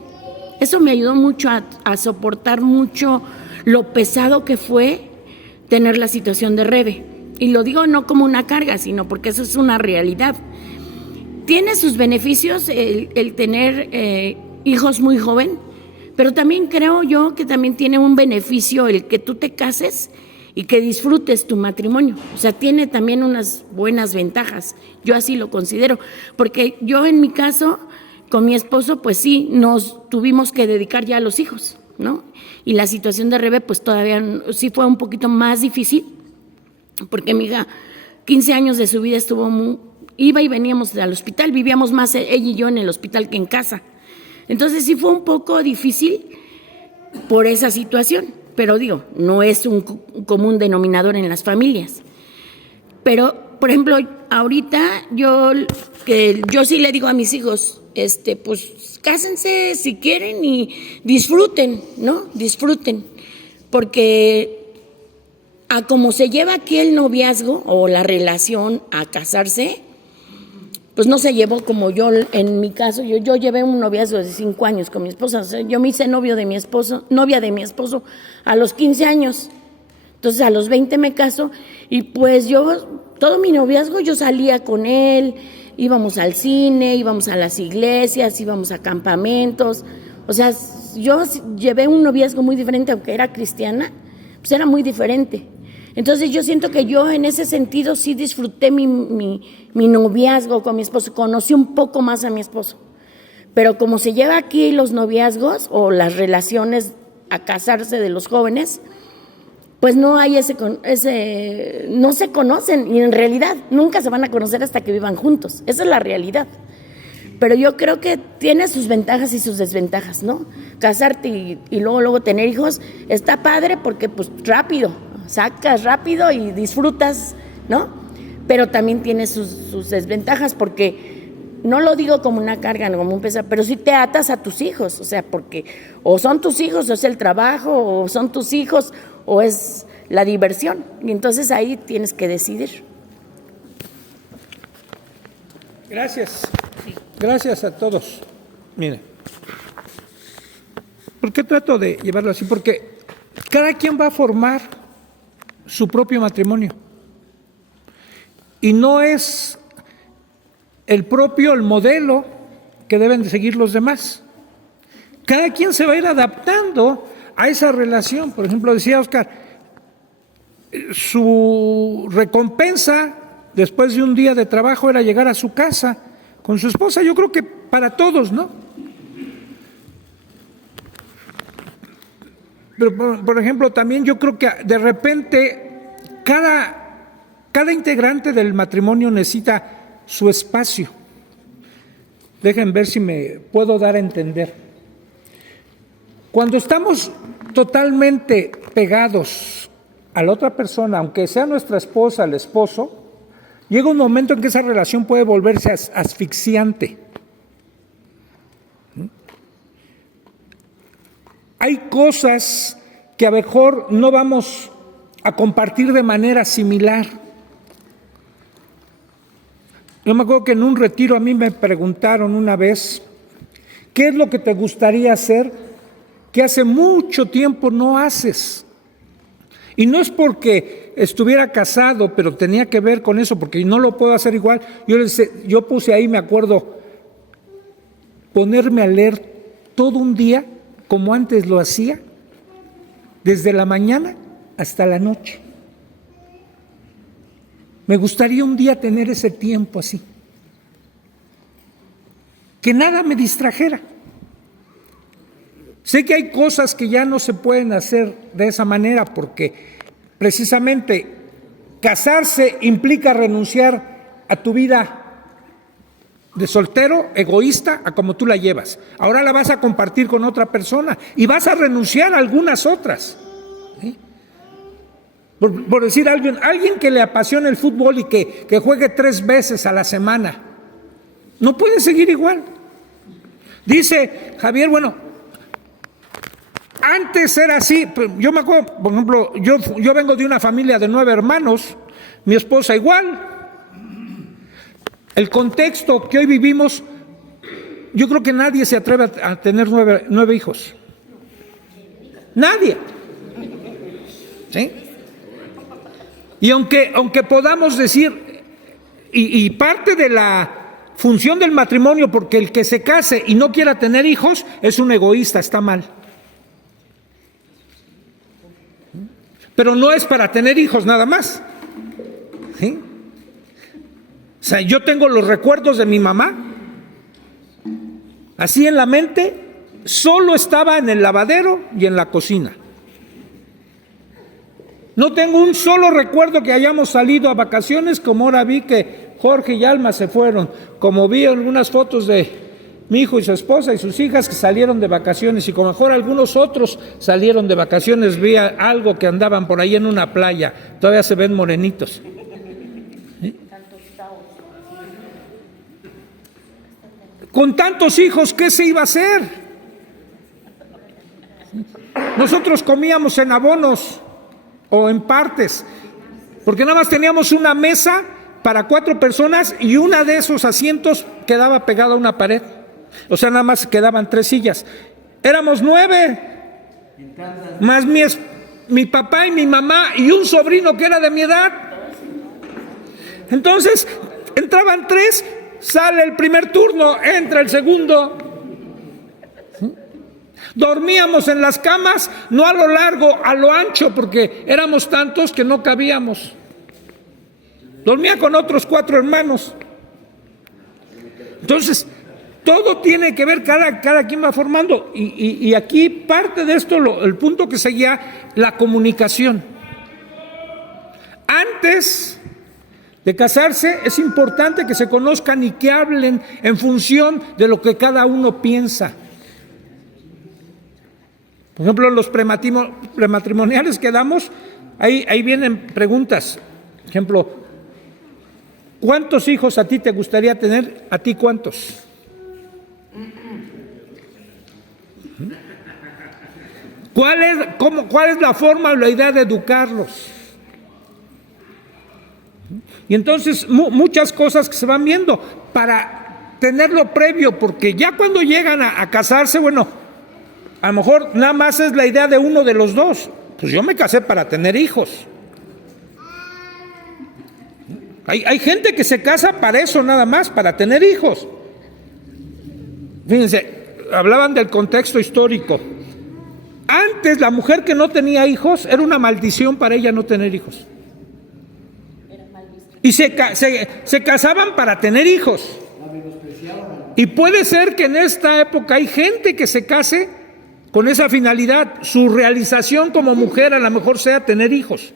eso me ayudó mucho a soportar mucho lo pesado que fue tener la situación de Rebe. Y lo digo no como una carga, sino porque eso es una realidad. Tiene sus beneficios el tener hijos muy joven, pero también creo yo que también tiene un beneficio el que tú te cases y que disfrutes tu matrimonio. O sea, tiene también unas buenas ventajas. Yo así lo considero, porque yo en mi caso, con mi esposo, pues sí, nos tuvimos que dedicar ya a los hijos, ¿no? Y la situación de Rebe, pues todavía sí fue un poquito más difícil, porque mi hija, 15 años de su vida iba y veníamos al hospital, vivíamos más ella y yo en el hospital que en casa. Entonces sí fue un poco difícil por esa situación, pero digo, no es un común denominador en las familias. Pero, por ejemplo, ahorita yo sí le digo a mis hijos, pues cásense si quieren y disfruten, ¿no? Disfruten, porque a como se lleva aquí el noviazgo o la relación a casarse, pues no se llevó como yo, en mi caso, yo llevé un noviazgo de 5 años con mi esposa. O sea, yo me hice novia de mi esposo a los 15 años. Entonces a los 20 me caso y pues todo mi noviazgo yo salía con él, íbamos al cine, íbamos a las iglesias, íbamos a campamentos. O sea, yo llevé un noviazgo muy diferente, aunque era cristiana, pues era muy diferente. Entonces yo siento que yo en ese sentido sí disfruté mi noviazgo con mi esposo, conocí un poco más a mi esposo. Pero como se lleva aquí los noviazgos o las relaciones a casarse de los jóvenes, pues no hay no se conocen y en realidad nunca se van a conocer hasta que vivan juntos. Esa es la realidad. Pero yo creo que tiene sus ventajas y sus desventajas, ¿no? Casarte y luego tener hijos está padre porque pues rápido, sacas rápido y disfrutas, ¿no? Pero también tiene sus desventajas porque no lo digo como una carga, no como un peso, pero sí te atas a tus hijos, o sea, porque o son tus hijos, o es el trabajo, o son tus hijos, o es la diversión. Y entonces ahí tienes que decidir. Gracias. Gracias a todos. Miren, ¿por qué trato de llevarlo así? Porque cada quien va a formar su propio matrimonio. Y no es el modelo que deben de seguir los demás. Cada quien se va a ir adaptando a esa relación. Por ejemplo, decía Oscar, su recompensa después de un día de trabajo era llegar a su casa con su esposa. Yo creo que para todos, ¿no? Pero, por ejemplo, también yo creo que de repente cada integrante del matrimonio necesita su espacio. Dejen ver si me puedo dar a entender. Cuando estamos totalmente pegados a la otra persona, aunque sea nuestra esposa, el esposo, llega un momento en que esa relación puede volverse asfixiante. Hay cosas que a lo mejor no vamos a compartir de manera similar. Yo me acuerdo que en un retiro a mí me preguntaron una vez, ¿qué es lo que te gustaría hacer que hace mucho tiempo no haces? Y no es porque estuviera casado, pero tenía que ver con eso, porque no lo puedo hacer igual. Yo puse ahí, me acuerdo, ponerme a leer todo un día, como antes lo hacía, desde la mañana hasta la noche. Me gustaría un día tener ese tiempo así. Que nada me distrajera. Sé que hay cosas que ya no se pueden hacer de esa manera porque precisamente casarse implica renunciar a tu vida de soltero, egoísta, a como tú la llevas. Ahora la vas a compartir con otra persona y vas a renunciar a algunas otras. ¿Sí? Por decir alguien que le apasiona el fútbol y que juegue 3 veces a la semana, no puede seguir igual. Dice Javier, bueno, antes era así. Yo me acuerdo, por ejemplo, yo vengo de una familia de 9 hermanos, mi esposa igual. El contexto que hoy vivimos, yo creo que nadie se atreve a tener 9 hijos. Nadie. ¿Sí? Y aunque podamos decir, y parte de la función del matrimonio, porque el que se case y no quiera tener hijos es un egoísta, está mal. Pero no es para tener hijos nada más. ¿Sí? O sea, yo tengo los recuerdos de mi mamá, así en la mente, solo estaba en el lavadero y en la cocina. No tengo un solo recuerdo que hayamos salido a vacaciones, como ahora vi que Jorge y Alma se fueron, como vi algunas fotos de Mi hijo y su esposa y sus hijas que salieron de vacaciones, y como mejor algunos otros salieron de vacaciones, vi algo que andaban por ahí en una playa, todavía se ven morenitos. ¿Sí? Con tantos hijos, ¿qué se iba a hacer? Nosotros comíamos en abonos o en partes, porque nada más teníamos una mesa para 4 personas y una de esos asientos quedaba pegada a una pared. O sea, nada más quedaban 3 sillas. Éramos 9, más mi papá y mi mamá y un sobrino que era de mi edad. Entonces, entraban 3, sale el primer turno, entra el segundo. Dormíamos en las camas, no a lo largo, a lo ancho, porque éramos tantos que no cabíamos. Dormía con otros 4 hermanos. Entonces, todo tiene que ver, cada quien va formando. Y aquí parte de esto, el punto que seguía, la comunicación. Antes de casarse, es importante que se conozcan y que hablen en función de lo que cada uno piensa. Por ejemplo, los prematrimoniales que damos, ahí vienen preguntas. Por ejemplo, ¿cuántos hijos a ti te gustaría tener? ¿A ti cuántos? ¿Cuál es la forma o la idea de educarlos? Y entonces muchas cosas que se van viendo para tenerlo previo, porque ya cuando llegan a casarse, bueno, a lo mejor nada más es la idea de uno de los dos. Pues yo me casé para tener hijos. Hay gente que se casa para eso nada más, para tener hijos. Fíjense, hablaban del contexto histórico. Antes la mujer que no tenía hijos era una maldición para ella no tener hijos. Y se casaban para tener hijos. Y puede ser que en esta época hay gente que se case con esa finalidad. Su realización como mujer a lo mejor sea tener hijos.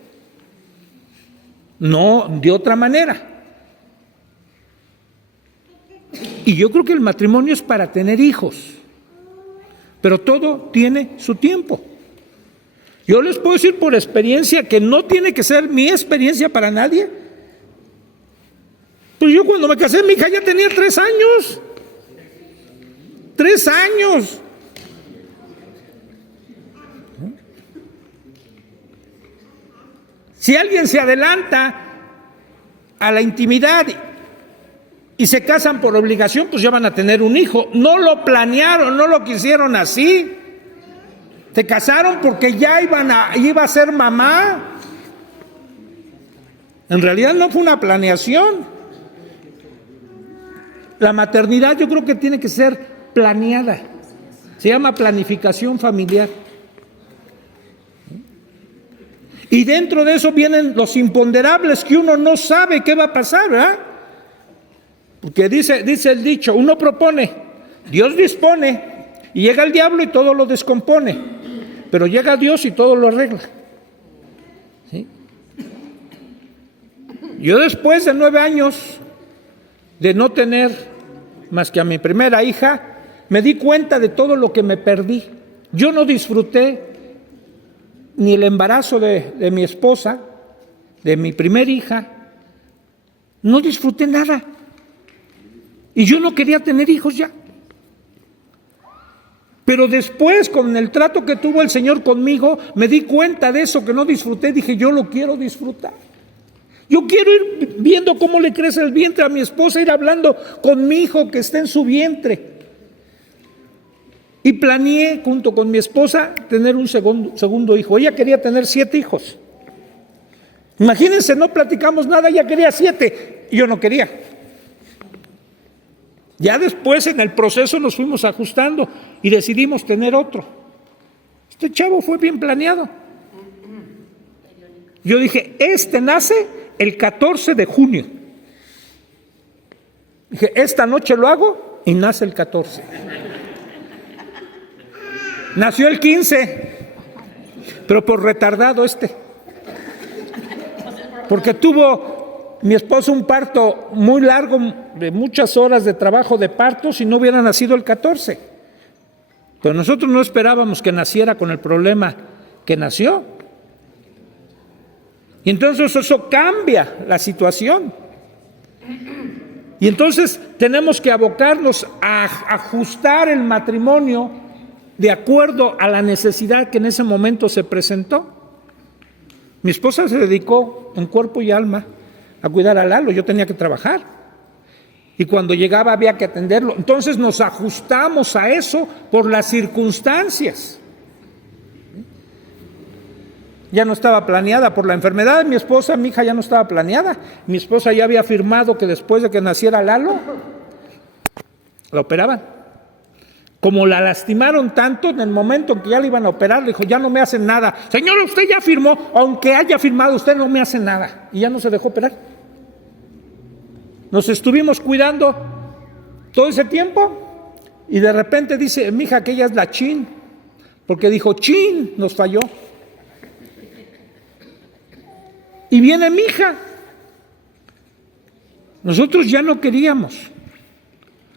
No de otra manera. Y yo creo que el matrimonio es para tener hijos. Pero todo tiene su tiempo. Yo les puedo decir por experiencia que no tiene que ser mi experiencia para nadie. Pues yo cuando me casé, mi hija ya tenía 3 años. 3 años. Si alguien se adelanta a la intimidad y se casan por obligación, pues ya van a tener un hijo. No lo planearon, no lo quisieron así. Se casaron porque ya iba a ser mamá. En realidad no fue una planeación. La maternidad yo creo que tiene que ser planeada. Se llama planificación familiar. Y dentro de eso vienen los imponderables que uno no sabe qué va a pasar, ¿verdad? Porque dice el dicho, uno propone, Dios dispone, y llega el diablo y todo lo descompone, pero llega Dios y todo lo arregla. ¿Sí? Yo después de 9 años de no tener más que a mi primera hija, me di cuenta de todo lo que me perdí. Yo no disfruté ni el embarazo de mi esposa, de mi primera hija, no disfruté nada. Y yo no quería tener hijos ya. Pero después, con el trato que tuvo el Señor conmigo, me di cuenta de eso que no disfruté. Dije, yo lo quiero disfrutar. Yo quiero ir viendo cómo le crece el vientre a mi esposa, ir hablando con mi hijo que está en su vientre. Y planeé, junto con mi esposa, tener un segundo hijo. Ella quería tener 7 hijos. Imagínense, no platicamos nada, ella quería 7 y yo no quería. Ya después en el proceso nos fuimos ajustando y decidimos tener otro. Este chavo fue bien planeado. Yo dije, nace el 14 de junio. Dije, esta noche lo hago y nace el 14. Nació el 15, pero por retardado porque tuvo mi esposa un parto muy largo, de muchas horas de trabajo de parto, si no hubiera nacido el 14. Pero nosotros no esperábamos que naciera con el problema que nació. Y entonces eso cambia la situación. Y entonces tenemos que abocarnos a ajustar el matrimonio de acuerdo a la necesidad que en ese momento se presentó. Mi esposa se dedicó en cuerpo y alma a cuidar a Lalo, yo tenía que trabajar. Y cuando llegaba había que atenderlo. Entonces nos ajustamos a eso por las circunstancias. Ya no estaba planeada por la enfermedad de mi esposa, mi hija ya no estaba planeada. Mi esposa ya había firmado que después de que naciera Lalo, la operaban. Como la lastimaron tanto, en el momento en que ya la iban a operar, le dijo, ya no me hacen nada. Señora, usted ya firmó, aunque haya firmado, usted no me hace nada. Y ya no se dejó operar. Nos estuvimos cuidando todo ese tiempo y de repente dice, mi hija, que ella es la chin, porque dijo, chin, nos falló. Y viene mi hija. Nosotros ya no queríamos.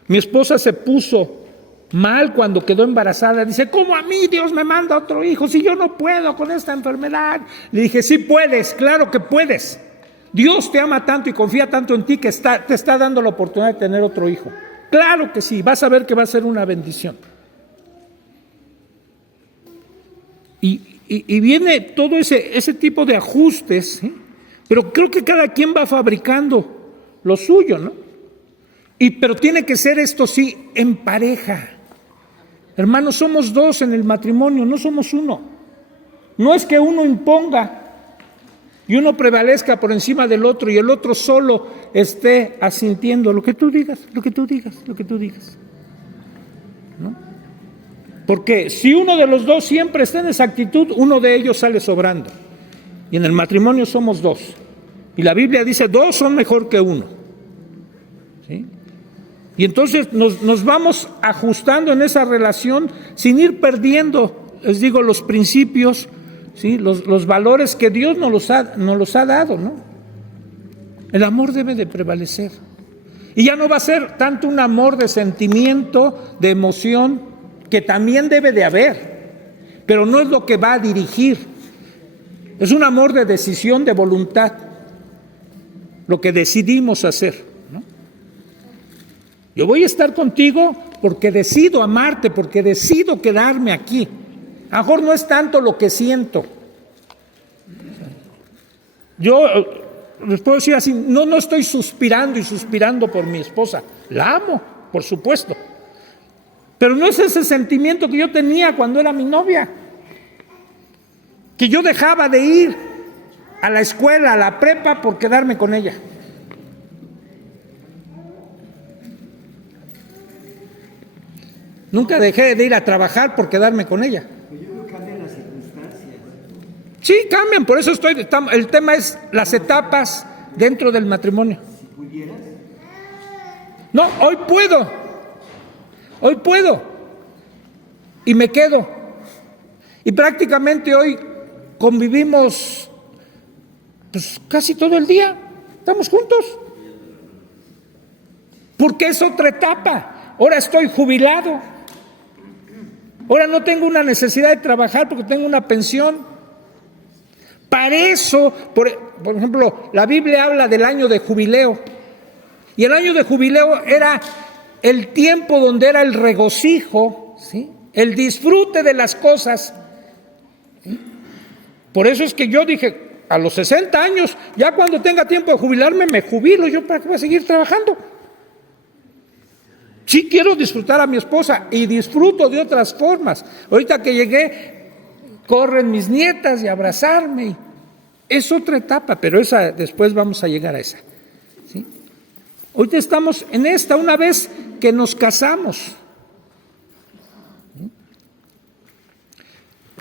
Mi esposa se puso mal cuando quedó embarazada. Dice, ¿cómo a mí Dios me manda otro hijo si yo no puedo con esta enfermedad? Le dije, sí puedes, claro que puedes. Dios te ama tanto y confía tanto en ti que te está dando la oportunidad de tener otro hijo. Claro que sí, vas a ver que va a ser una bendición. Y viene todo ese tipo de ajustes, ¿sí? Pero creo que cada quien va fabricando lo suyo, ¿no? Pero tiene que ser esto sí, en pareja. Hermanos, somos dos en el matrimonio, no somos uno. No es que uno imponga y uno prevalezca por encima del otro y el otro solo esté asintiendo lo que tú digas, lo que tú digas, lo que tú digas, ¿no? Porque si uno de los dos siempre está en esa actitud, uno de ellos sale sobrando. Y en el matrimonio somos dos. Y la Biblia dice, dos son mejor que uno. ¿Sí? Y entonces nos vamos ajustando en esa relación sin ir perdiendo, les digo, los principios, ¿sí? Los valores que Dios nos los ha dado, ¿no? El amor debe de prevalecer. Y ya no va a ser tanto un amor de sentimiento, de emoción, que también debe de haber, pero no es lo que va a dirigir. Es un amor de decisión, de voluntad, lo que decidimos hacer, ¿no? Yo voy a estar contigo porque decido amarte, porque decido quedarme aquí. A lo mejor no es tanto lo que siento. Yo les puedo decir así, no estoy suspirando y suspirando por mi esposa. La amo, por supuesto. Pero no es ese sentimiento que yo tenía cuando era mi novia. Que yo dejaba de ir a la escuela, a la prepa, por quedarme con ella. Nunca dejé de ir a trabajar por quedarme con ella. Sí, cambian, por eso el tema es las etapas dentro del matrimonio. No, hoy puedo, y me quedo. Y prácticamente hoy convivimos pues casi todo el día, estamos juntos. Porque es otra etapa. Ahora estoy jubilado. Ahora no tengo una necesidad de trabajar porque tengo una pensión. Para eso, por ejemplo, la Biblia habla del año de jubileo. Y el año de jubileo era el tiempo donde era el regocijo, ¿sí? El disfrute de las cosas. ¿Sí? Por eso es que yo dije, a los 60 años, ya cuando tenga tiempo de jubilarme, me jubilo. ¿Yo para qué voy a seguir trabajando? Sí quiero disfrutar a mi esposa y disfruto de otras formas. Ahorita que llegué, corren mis nietas y abrazarme. Es otra etapa, pero esa después vamos a llegar a esa. ¿Sí? Ahorita estamos en esta, una vez que nos casamos.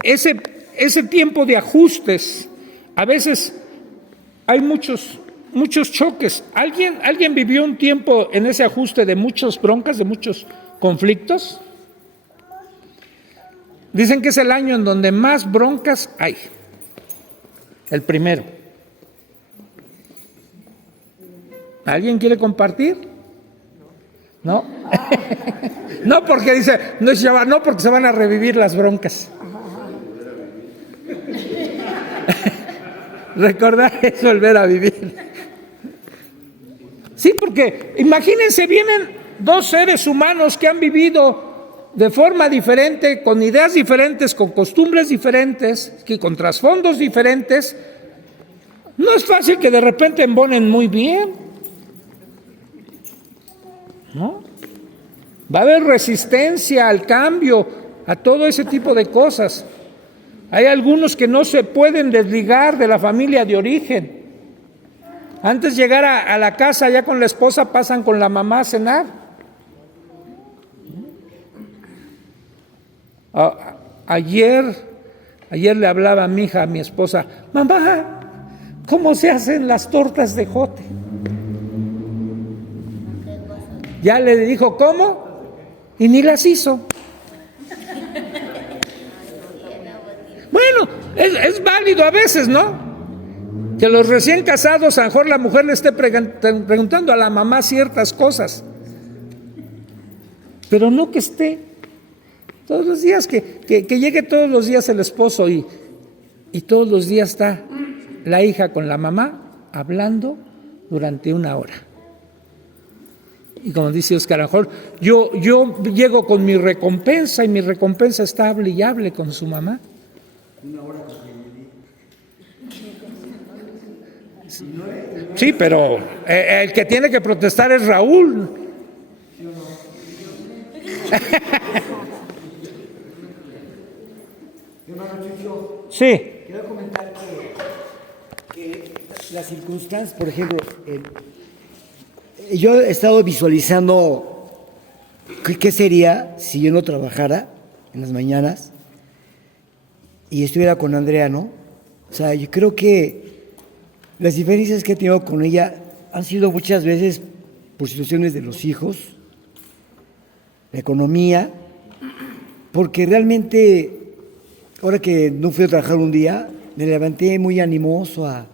Ese tiempo de ajustes, a veces hay muchos choques. ¿Alguien vivió un tiempo en ese ajuste de muchas broncas, de muchos conflictos? Dicen que es el año en donde más broncas hay. El primero. ¿Alguien quiere compartir? ¿No? No, porque dice, no, porque se van a revivir las broncas. Recordar es volver a vivir. Sí, porque imagínense, vienen dos seres humanos que han vivido de forma diferente, con ideas diferentes, con costumbres diferentes, con trasfondos diferentes. No es fácil que de repente embonen muy bien, ¿no? Va a haber resistencia al cambio, a todo ese tipo de cosas. Hay algunos que no se pueden desligar de la familia de origen. Antes de llegar a la casa, ya con la esposa, pasan con la mamá a cenar. Ayer le hablaba a mi hija, a mi esposa, mamá, ¿cómo se hacen las tortas de jote? Ya le dijo, ¿cómo? Y ni las hizo. Bueno, es válido a veces, ¿no? Que los recién casados, a lo mejor la mujer le esté preguntando a la mamá ciertas cosas. Pero no que esté todos los días, que llegue todos los días el esposo y todos los días está la hija con la mamá hablando durante 1 hora. Y como dice Oscar, a lo mejor yo llego con mi recompensa y mi recompensa está hable y hable con su mamá. 1 hora. Sí, pero el que tiene que protestar es Raúl. Sí. Quiero comentar que las circunstancias, por ejemplo, yo he estado visualizando qué sería si yo no trabajara en las mañanas y estuviera con Andrea, ¿no? O sea, yo creo que las diferencias que he tenido con ella han sido muchas veces por situaciones de los hijos, la economía, porque realmente, ahora que no fui a trabajar un día, me levanté muy animoso a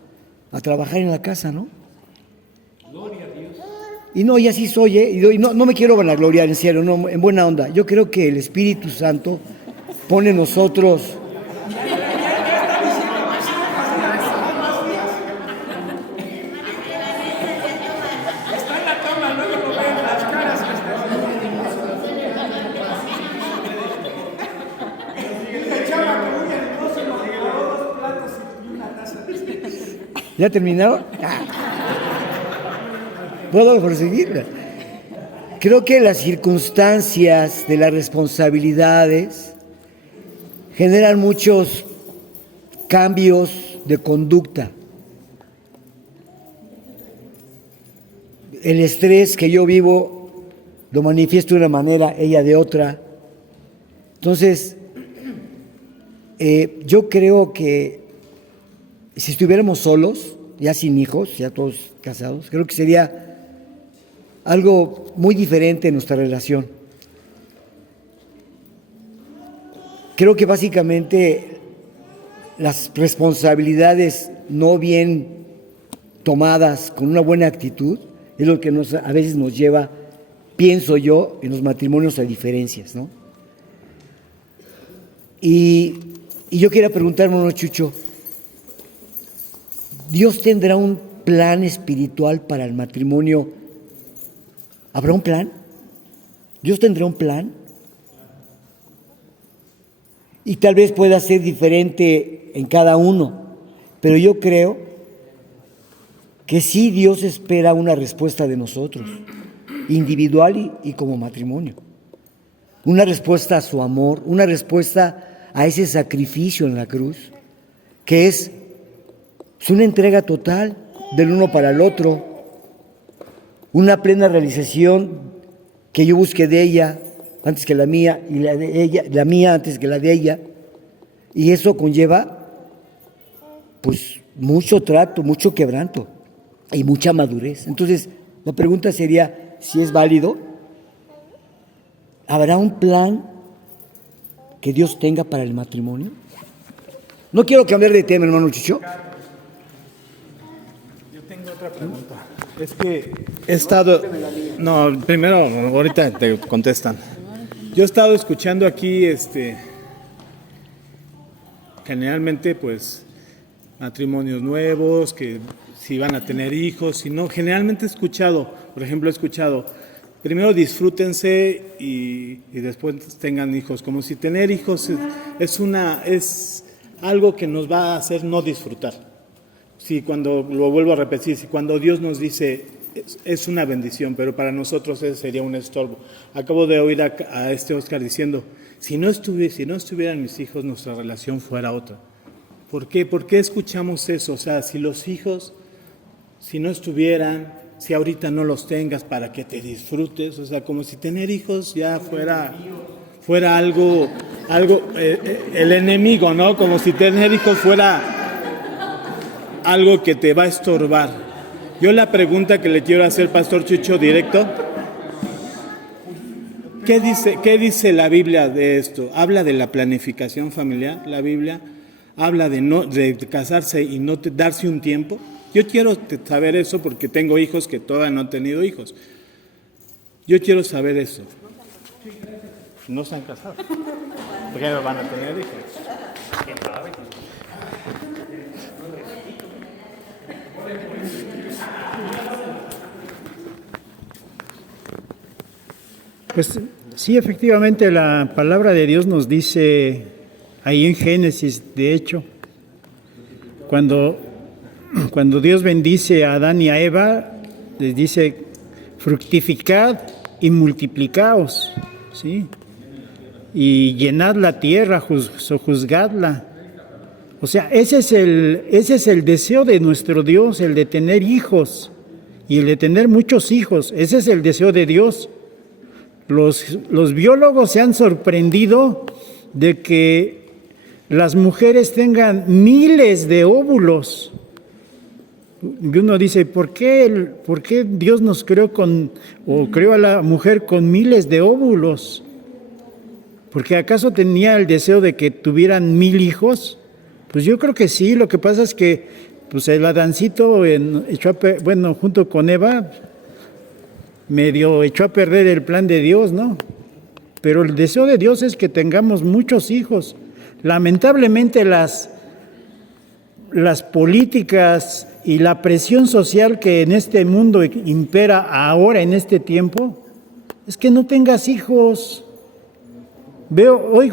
trabajar en la casa, ¿no? Gloria a Dios. Y no, y así soy, y no me quiero vanagloriar, en serio, no, en buena onda. Yo creo que el Espíritu Santo pone en nosotros... ¿Ya terminaron? ¿Puedo proseguir? Creo que las circunstancias de las responsabilidades generan muchos cambios de conducta. El estrés que yo vivo lo manifiesto de una manera, ella de otra. Entonces, yo creo que si estuviéramos solos, ya sin hijos, ya todos casados, creo que sería algo muy diferente en nuestra relación. Creo que básicamente las responsabilidades no bien tomadas con una buena actitud es lo que a veces nos lleva, pienso yo, en los matrimonios a diferencias, ¿no? Y yo quería preguntarme, ¿no, Chucho? ¿Dios tendrá un plan espiritual para el matrimonio? ¿Habrá un plan? ¿Dios tendrá un plan? Y tal vez pueda ser diferente en cada uno, pero yo creo que sí Dios espera una respuesta de nosotros, individual y como matrimonio. Una respuesta a su amor, una respuesta a ese sacrificio en la cruz, que es una entrega total del uno para el otro, una plena realización que yo busque de ella antes que la mía y la de ella, la mía antes que la de ella, y eso conlleva pues mucho trato, mucho quebranto y mucha madurez. Entonces, la pregunta sería si es válido. ¿Habrá un plan que Dios tenga para el matrimonio? No quiero cambiar de tema, hermano Chicho. Yo tengo otra pregunta. Es que he estado... No, primero, ahorita te contestan. Yo he estado escuchando aquí, generalmente, pues, matrimonios nuevos, que si van a tener hijos, si no. Generalmente he escuchado, primero disfrútense y después tengan hijos. Como si tener hijos es algo que nos va a hacer no disfrutar. Sí, cuando, lo vuelvo a repetir, si cuando Dios nos dice es una bendición, pero para nosotros ese sería un estorbo. Acabo de oír a Oscar diciendo, si no estuvieran mis hijos, nuestra relación fuera otra. ¿Por qué? ¿Por qué escuchamos eso? O sea, si los hijos, si no estuvieran, si ahorita no los tengas para que te disfrutes, o sea, como si tener hijos ya fuera algo, el enemigo, ¿no? Como si tener hijos fuera algo que te va a estorbar. Yo la pregunta que le quiero hacer, Pastor Chucho, directo, ¿qué dice la Biblia de esto? ¿Habla de la planificación familiar, la Biblia? ¿Habla de casarse y no darse un tiempo? Yo quiero saber eso porque tengo hijos que todavía no han tenido hijos. Yo quiero saber eso. No se han casado. ¿Por qué no van a tener hijos? Pues sí, efectivamente la palabra de Dios nos dice ahí en Génesis, de hecho, cuando Dios bendice a Adán y a Eva, les dice, fructificad y multiplicaos, ¿sí? Y llenad la tierra, sojuzgadla. O sea, ese es el deseo de nuestro Dios, el de tener hijos y el de tener muchos hijos. Ese es el deseo de Dios. Los biólogos se han sorprendido de que las mujeres tengan miles de óvulos. Y uno dice, ¿por qué Dios nos creó creó a la mujer con miles de óvulos? ¿Porque acaso tenía el deseo de que tuvieran 1000 hijos? Pues yo creo que sí. Lo que pasa es que pues el Adancito junto con Eva medio echó a perder el plan de Dios, ¿no? Pero el deseo de Dios es que tengamos muchos hijos. Lamentablemente las políticas y la presión social que en este mundo impera ahora en este tiempo es que no tengas hijos.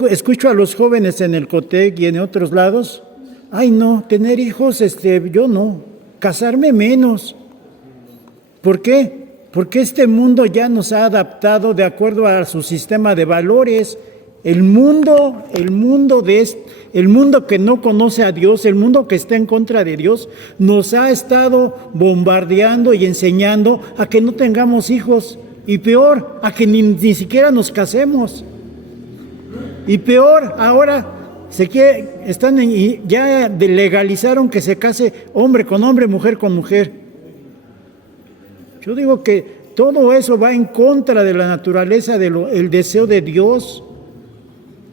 Escucho a los jóvenes en el Cotec y en otros lados. Ay, no, tener hijos, yo no. Casarme menos. ¿Por qué? Porque este mundo ya nos ha adaptado de acuerdo a su sistema de valores. El mundo que no conoce a Dios, el mundo que está en contra de Dios, nos ha estado bombardeando y enseñando a que no tengamos hijos. Y peor, a que ni siquiera nos casemos. Y peor, ahora ya legalizaron que se case hombre con hombre, mujer con mujer. Yo digo que todo eso va en contra de la naturaleza del deseo de Dios.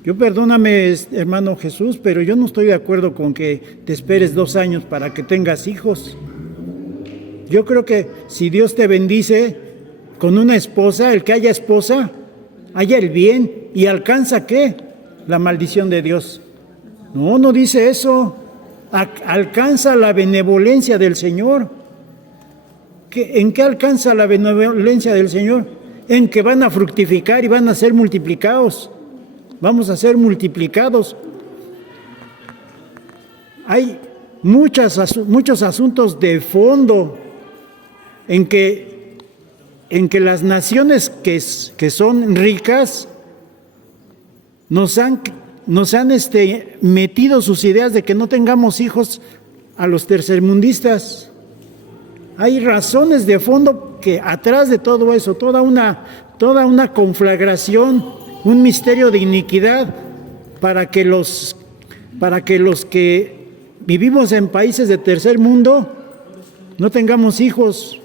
Yo perdóname, hermano Jesús, pero yo no estoy de acuerdo con que te esperes 2 años para que tengas hijos. Yo creo que si Dios te bendice con una esposa, el que haya esposa, haya el bien y alcanza ¿qué? La maldición de Dios. No dice eso. Alcanza la benevolencia del Señor. ¿En qué alcanza la benevolencia del Señor? En que van a fructificar y van a ser multiplicados. Vamos a ser multiplicados. Hay muchos asuntos de fondo en que las naciones que son ricas nos han metido sus ideas de que no tengamos hijos a los tercermundistas. Hay razones de fondo que atrás de todo eso, toda una conflagración, un misterio de iniquidad para que los que vivimos en países de tercer mundo no tengamos hijos.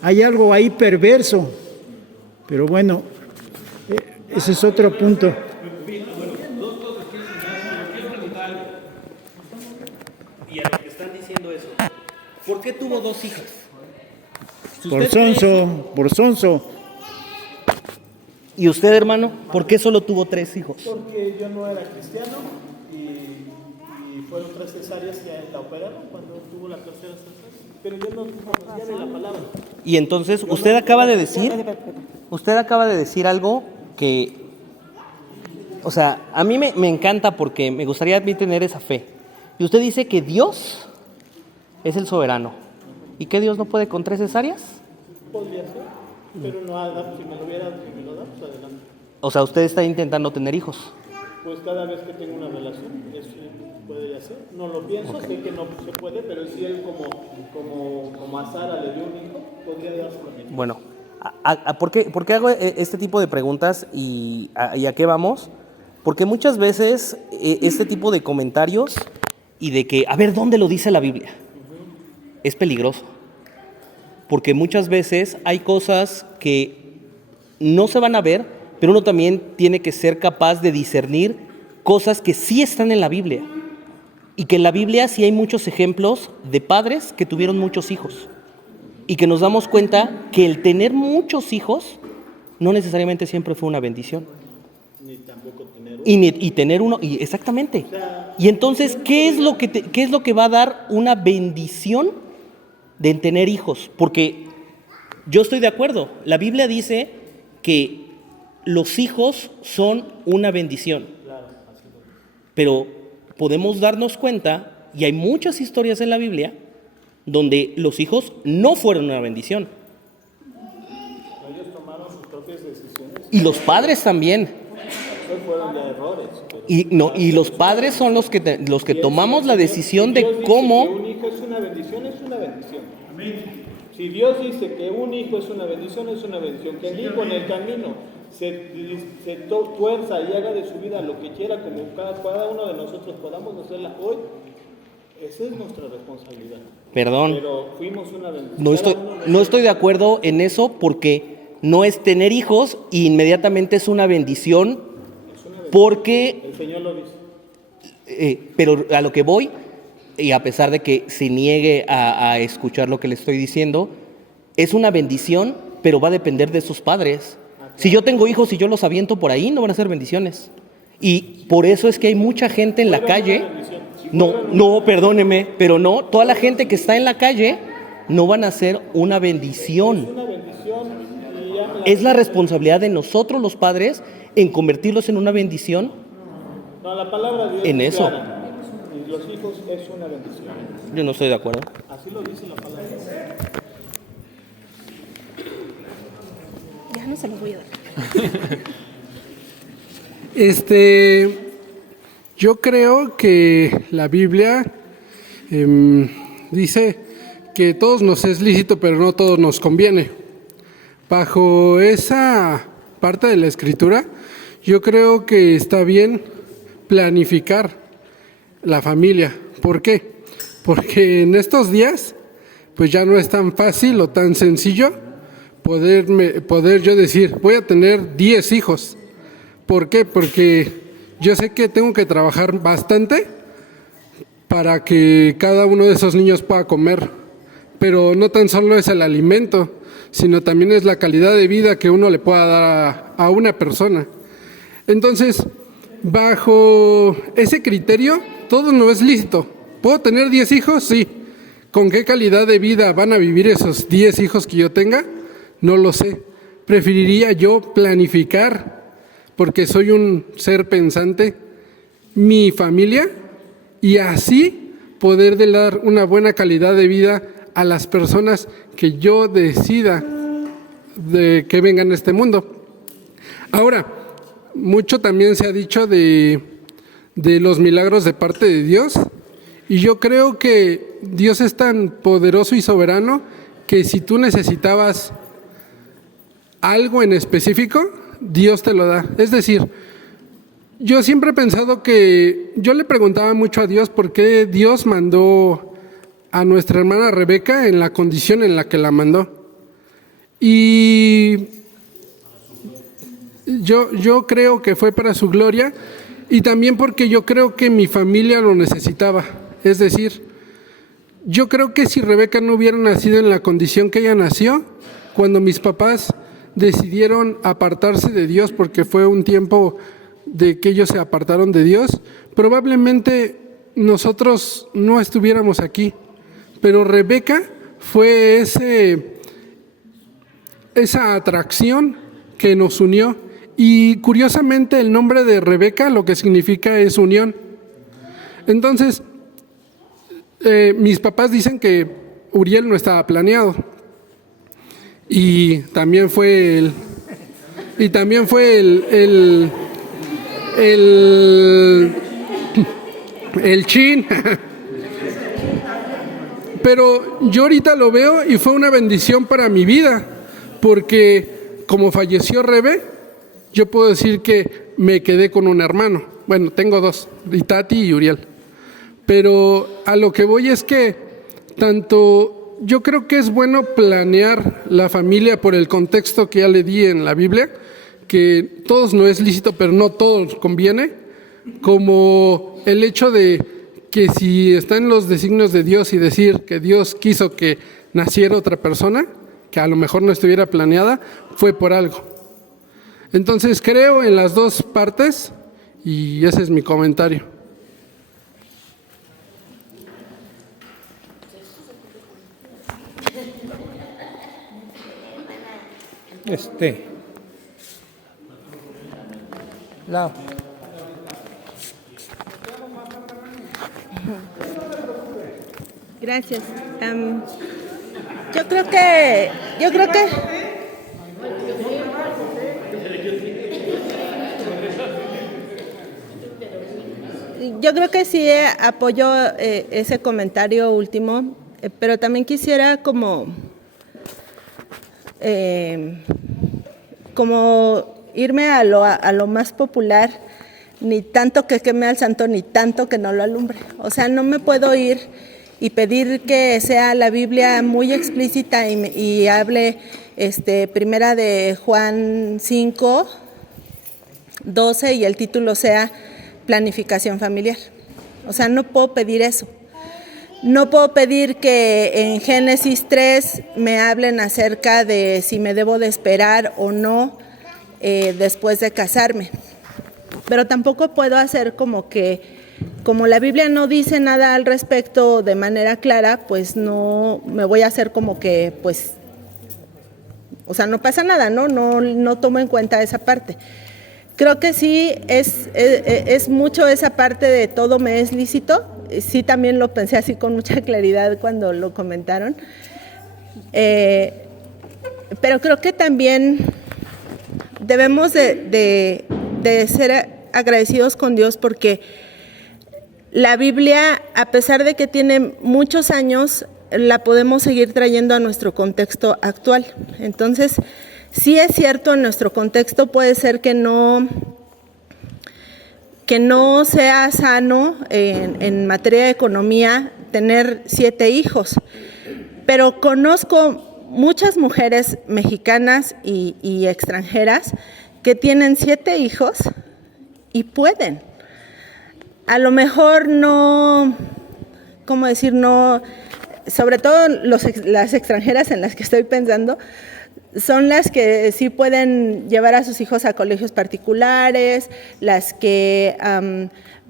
Hay algo ahí perverso. Pero bueno, ese es otro punto. Y a los que están diciendo eso, ¿por qué tuvo 2 hijas? Si Por usted cree sonso, por sonso. ¿Y usted, hermano? ¿Por qué solo tuvo 3 hijos? Porque yo no era cristiano y fueron 3 cesáreas y ya la operaron cuando tuvo la tercera cesárea. Pero yo no conocía de la palabra. Y entonces, usted acaba de decir algo que, o sea, a mí me encanta porque me gustaría a mí tener esa fe. Y usted dice que Dios es el soberano. ¿Y que Dios no puede con 3 cesáreas? Podría ser, pero no, si me lo hubiera, si me lo da, pues adelante. O sea, usted está intentando tener hijos. Pues cada vez que tengo una relación, eso puede ser. No lo pienso, sé que no se puede, pero si él como a Sara le dio un hijo, podría dárselo a mí. Bueno, ¿por qué hago este tipo de preguntas y a qué vamos? Porque muchas veces este tipo de comentarios y de que, a ver, ¿dónde lo dice la Biblia? Es peligroso. Porque muchas veces hay cosas que no se van a ver, pero uno también tiene que ser capaz de discernir cosas que sí están en la Biblia. Y que en la Biblia sí hay muchos ejemplos de padres que tuvieron muchos hijos. Y que nos damos cuenta que el tener muchos hijos no necesariamente siempre fue una bendición. Ni tampoco tener uno. Y tener uno, y exactamente. Y entonces, ¿qué es lo que va a dar una bendición de tener hijos? Porque yo estoy de acuerdo. La Biblia dice que los hijos son una bendición. Pero podemos darnos cuenta, y hay muchas historias en la Biblia, donde los hijos no fueron una bendición. Ellos tomaron sus propias decisiones. Y los padres también. Esos fueron ya errores. Y los padres son los que tomamos la decisión de cómo. Si un hijo es una bendición, es una bendición. Si Dios dice que un hijo es una bendición, es una bendición. Que el hijo en el camino se tuerza y haga de su vida lo que quiera, como cada uno de nosotros podamos hacerla hoy, esa es nuestra responsabilidad. Perdón, Pero fuimos una bendición. no estoy de acuerdo en eso porque no es tener hijos y inmediatamente es una bendición porque. El Señor lo dice. Pero a lo que voy, y a pesar de que se niegue a escuchar lo que le estoy diciendo, es una bendición, pero va a depender de sus padres. Si yo tengo hijos y yo los aviento por ahí, no van a ser bendiciones. Y por eso es que hay mucha gente en la calle. No, perdóneme, pero no, toda la gente que está en la calle no van a ser una bendición. Es la responsabilidad de nosotros los padres en convertirlos en una bendición. No, la palabra de Dios En es eso. clara. Y los hijos es una bendición. Yo no estoy de acuerdo. Así lo dice la palabra. Ya no se los voy a dar. Yo creo que la Biblia dice que todos nos es lícito, pero no todos nos conviene. Bajo esa parte de la Escritura, yo creo que está bien planificar la familia. ¿Por qué? Porque en estos días, pues ya no es tan fácil o tan sencillo poder yo decir, voy a tener 10 hijos. ¿Por qué? Porque yo sé que tengo que trabajar bastante para que cada uno de esos niños pueda comer. Pero no tan solo es el alimento, sino también es la calidad de vida que uno le pueda dar a una persona. Entonces, bajo ese criterio, todo no es lícito. ¿Puedo tener 10 hijos? Sí. ¿Con qué calidad de vida van a vivir esos 10 hijos que yo tenga? No lo sé. Preferiría yo planificar, porque soy un ser pensante, mi familia, y así poder dar una buena calidad de vida a las personas que yo decida de que vengan a este mundo. Ahora, mucho también se ha dicho de los milagros de parte de Dios, y yo creo que Dios es tan poderoso y soberano que si tú necesitabas algo en específico, Dios te lo da. Es decir, yo siempre he pensado que yo le preguntaba mucho a Dios por qué Dios mandó a nuestra hermana Rebeca en la condición en la que la mandó. Y yo creo que fue para su gloria y también porque yo creo que mi familia lo necesitaba. Es decir, yo creo que si Rebeca no hubiera nacido en la condición que ella nació, cuando mis papás decidieron apartarse de Dios, porque fue un tiempo de que ellos se apartaron de Dios, probablemente nosotros no estuviéramos aquí. Pero Rebeca fue esa atracción que nos unió. Y curiosamente el nombre de Rebeca lo que significa es unión. Entonces, mis papás dicen que Uriel no estaba planeado. Y también fue el chin. Pero yo ahorita lo veo y fue una bendición para mi vida, porque como falleció Rebe, yo puedo decir que me quedé con un hermano. Bueno, tengo dos, Itati y Uriel. Pero a lo que voy es que yo creo que es bueno planear la familia por el contexto que ya le di en la Biblia, que todos no es lícito, pero no todos conviene, como el hecho de que si está en los designios de Dios y decir que Dios quiso que naciera otra persona, que a lo mejor no estuviera planeada, fue por algo. Entonces creo en las dos partes y ese es mi comentario. Gracias. Yo creo que sí apoyo ese comentario último, pero también quisiera como irme a lo más popular, ni tanto que queme al santo, ni tanto que no lo alumbre. O sea, no me puedo ir y pedir que sea la Biblia muy explícita y hable primera de Juan 5, 12 y el título sea planificación familiar. O sea, no puedo pedir eso. No puedo pedir que en Génesis 3 me hablen acerca de si me debo de esperar o no después de casarme. Pero tampoco puedo hacer como la Biblia no dice nada al respecto de manera clara, pues no me voy a hacer como que, pues, o sea, no pasa nada, no tomo en cuenta esa parte. Creo que sí es mucho esa parte de todo me es lícito. Sí, también lo pensé así con mucha claridad cuando lo comentaron. Pero creo que también debemos de ser agradecidos con Dios porque la Biblia, a pesar de que tiene muchos años, la podemos seguir trayendo a nuestro contexto actual. Entonces, sí es cierto, en nuestro contexto puede ser que no sea sano en materia de economía tener 7 hijos, pero conozco muchas mujeres mexicanas y extranjeras que tienen 7 hijos y pueden. A lo mejor no, ¿cómo decir? No, sobre todo las extranjeras en las que estoy pensando, son las que sí pueden llevar a sus hijos a colegios particulares, las que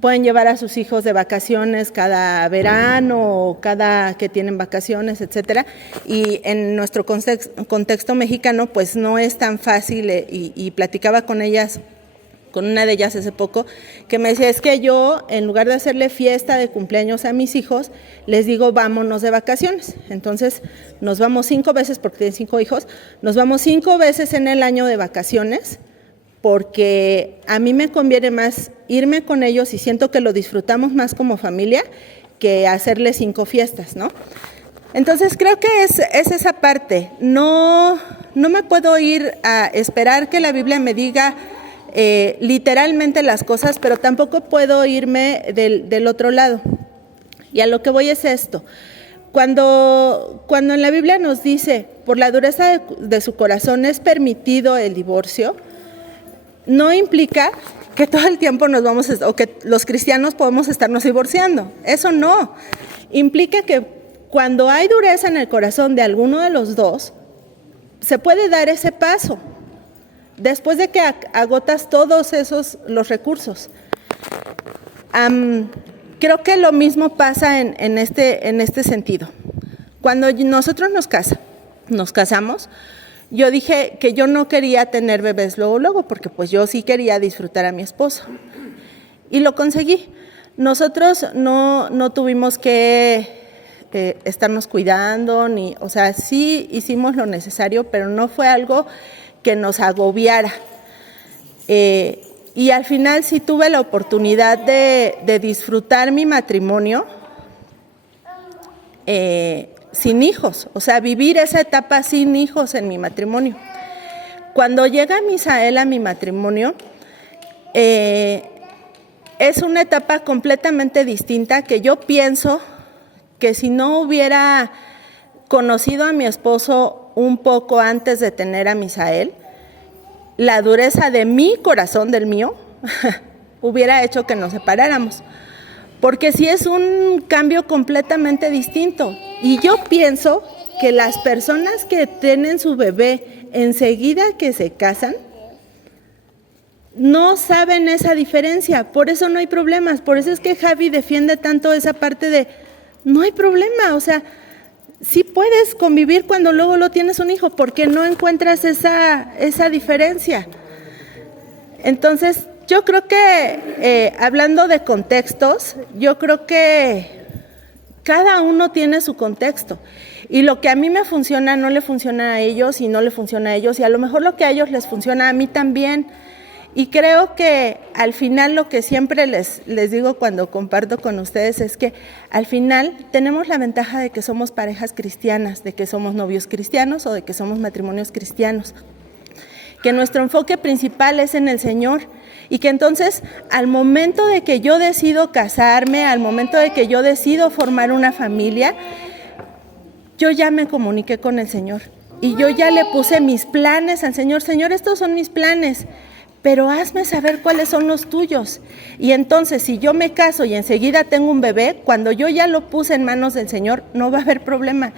pueden llevar a sus hijos de vacaciones cada verano o cada que tienen vacaciones, etcétera. Y en nuestro contexto mexicano, pues no es tan fácil y platicaba con una de ellas hace poco, que me decía, es que yo, en lugar de hacerle fiesta de cumpleaños a mis hijos, les digo, vámonos de vacaciones. Entonces, nos vamos 5 veces, porque tienen 5 hijos, nos vamos 5 veces en el año de vacaciones, porque a mí me conviene más irme con ellos y siento que lo disfrutamos más como familia que hacerle 5 fiestas, ¿no? Entonces, creo que es esa parte. No me puedo ir a esperar que la Biblia me diga literalmente las cosas, pero tampoco puedo irme del otro lado. Y a lo que voy es esto. Cuando en la Biblia nos dice, por la dureza de su corazón es permitido el divorcio, no implica que todo el tiempo o que los cristianos podemos estarnos divorciando. Eso no. Implica que cuando hay dureza en el corazón de alguno de los dos, se puede dar ese paso, después de que agotas todos los recursos. Creo que lo mismo pasa en este sentido. Cuando nosotros nos casamos, yo dije que yo no quería tener bebés luego, porque pues yo sí quería disfrutar a mi esposo. Y lo conseguí. Nosotros no tuvimos que estarnos cuidando, o sea, sí hicimos lo necesario, pero no fue algo que nos agobiara. Y al final sí tuve la oportunidad de disfrutar mi matrimonio sin hijos, o sea, vivir esa etapa sin hijos en mi matrimonio. Cuando llega Misael a mi matrimonio, es una etapa completamente distinta, que yo pienso que si no hubiera conocido a mi esposo un poco antes de tener a Misael, la dureza de mi corazón, del mío, hubiera hecho que nos separáramos. Porque sí es un cambio completamente distinto. Y yo pienso que las personas que tienen su bebé enseguida que se casan, no saben esa diferencia, por eso no hay problemas. Por eso es que Javi defiende tanto esa parte de no hay problema, o sea, sí puedes convivir cuando luego lo tienes un hijo, porque no encuentras esa diferencia. Entonces, yo creo que, hablando de contextos, yo creo que cada uno tiene su contexto. Y lo que a mí me funciona, no le funciona a ellos, y no le funciona a ellos, y a lo mejor lo que a ellos les funciona, a mí también. Y creo que al final lo que siempre les digo cuando comparto con ustedes es que al final tenemos la ventaja de que somos parejas cristianas, de que somos novios cristianos o de que somos matrimonios cristianos. Que nuestro enfoque principal es en el Señor y que entonces al momento de que yo decido casarme, al momento de que yo decido formar una familia, yo ya me comuniqué con el Señor y yo ya le puse mis planes al Señor. Señor, estos son mis planes, pero hazme saber cuáles son los tuyos. Y entonces, si yo me caso y enseguida tengo un bebé, cuando yo ya lo puse en manos del Señor, no va a haber problema.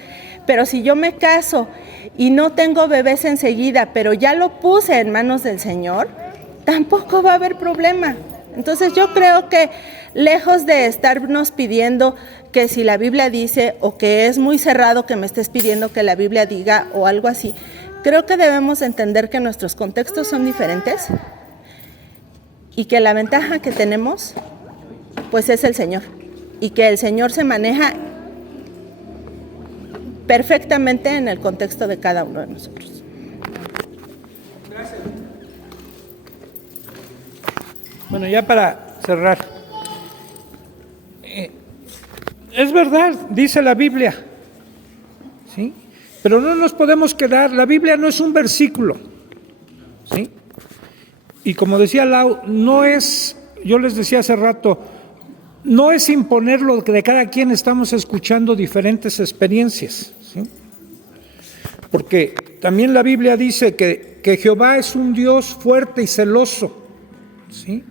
Pero si yo me caso y no tengo bebés enseguida, pero ya lo puse en manos del Señor, tampoco va a haber problema. Entonces, yo creo que lejos de estarnos pidiendo que si la Biblia dice, o que es muy cerrado que me estés pidiendo que la Biblia diga o algo así, creo que debemos entender que nuestros contextos son diferentes y que la ventaja que tenemos, pues es el Señor. Y que el Señor se maneja perfectamente en el contexto de cada uno de nosotros. Gracias. Bueno, ya para cerrar. Es verdad, dice la Biblia, ¿sí? Pero no nos podemos quedar, la Biblia no es un versículo, ¿sí? Y como decía Lau, no es, yo les decía hace rato, no es imponer lo que de cada quien, estamos escuchando diferentes experiencias, ¿sí? Porque también la Biblia dice que Jehová es un Dios fuerte y celoso, ¿sí?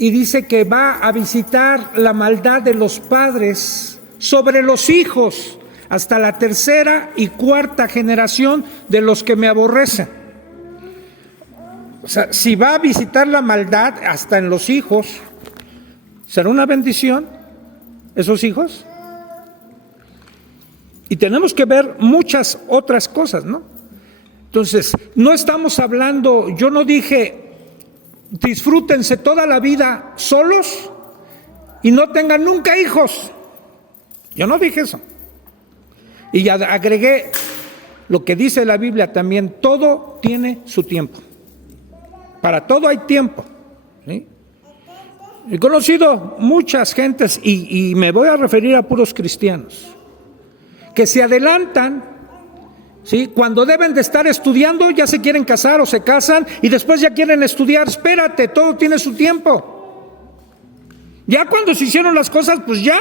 Y dice que va a visitar la maldad de los padres sobre los hijos, hasta la tercera y cuarta generación de los que me aborrecen. O sea, si va a visitar la maldad hasta en los hijos, ¿será una bendición esos hijos? Y tenemos que ver muchas otras cosas, ¿no? Entonces, no estamos hablando, yo no dije, disfrútense toda la vida solos y no tengan nunca hijos. Yo no dije eso. Y agregué lo que dice la Biblia también, todo tiene su tiempo. Para todo hay tiempo, ¿sí? He conocido muchas gentes, y me voy a referir a puros cristianos, que se adelantan, ¿sí? Cuando deben de estar estudiando, ya se quieren casar o se casan, y después ya quieren estudiar. Espérate, todo tiene su tiempo. Ya cuando se hicieron las cosas, pues ya,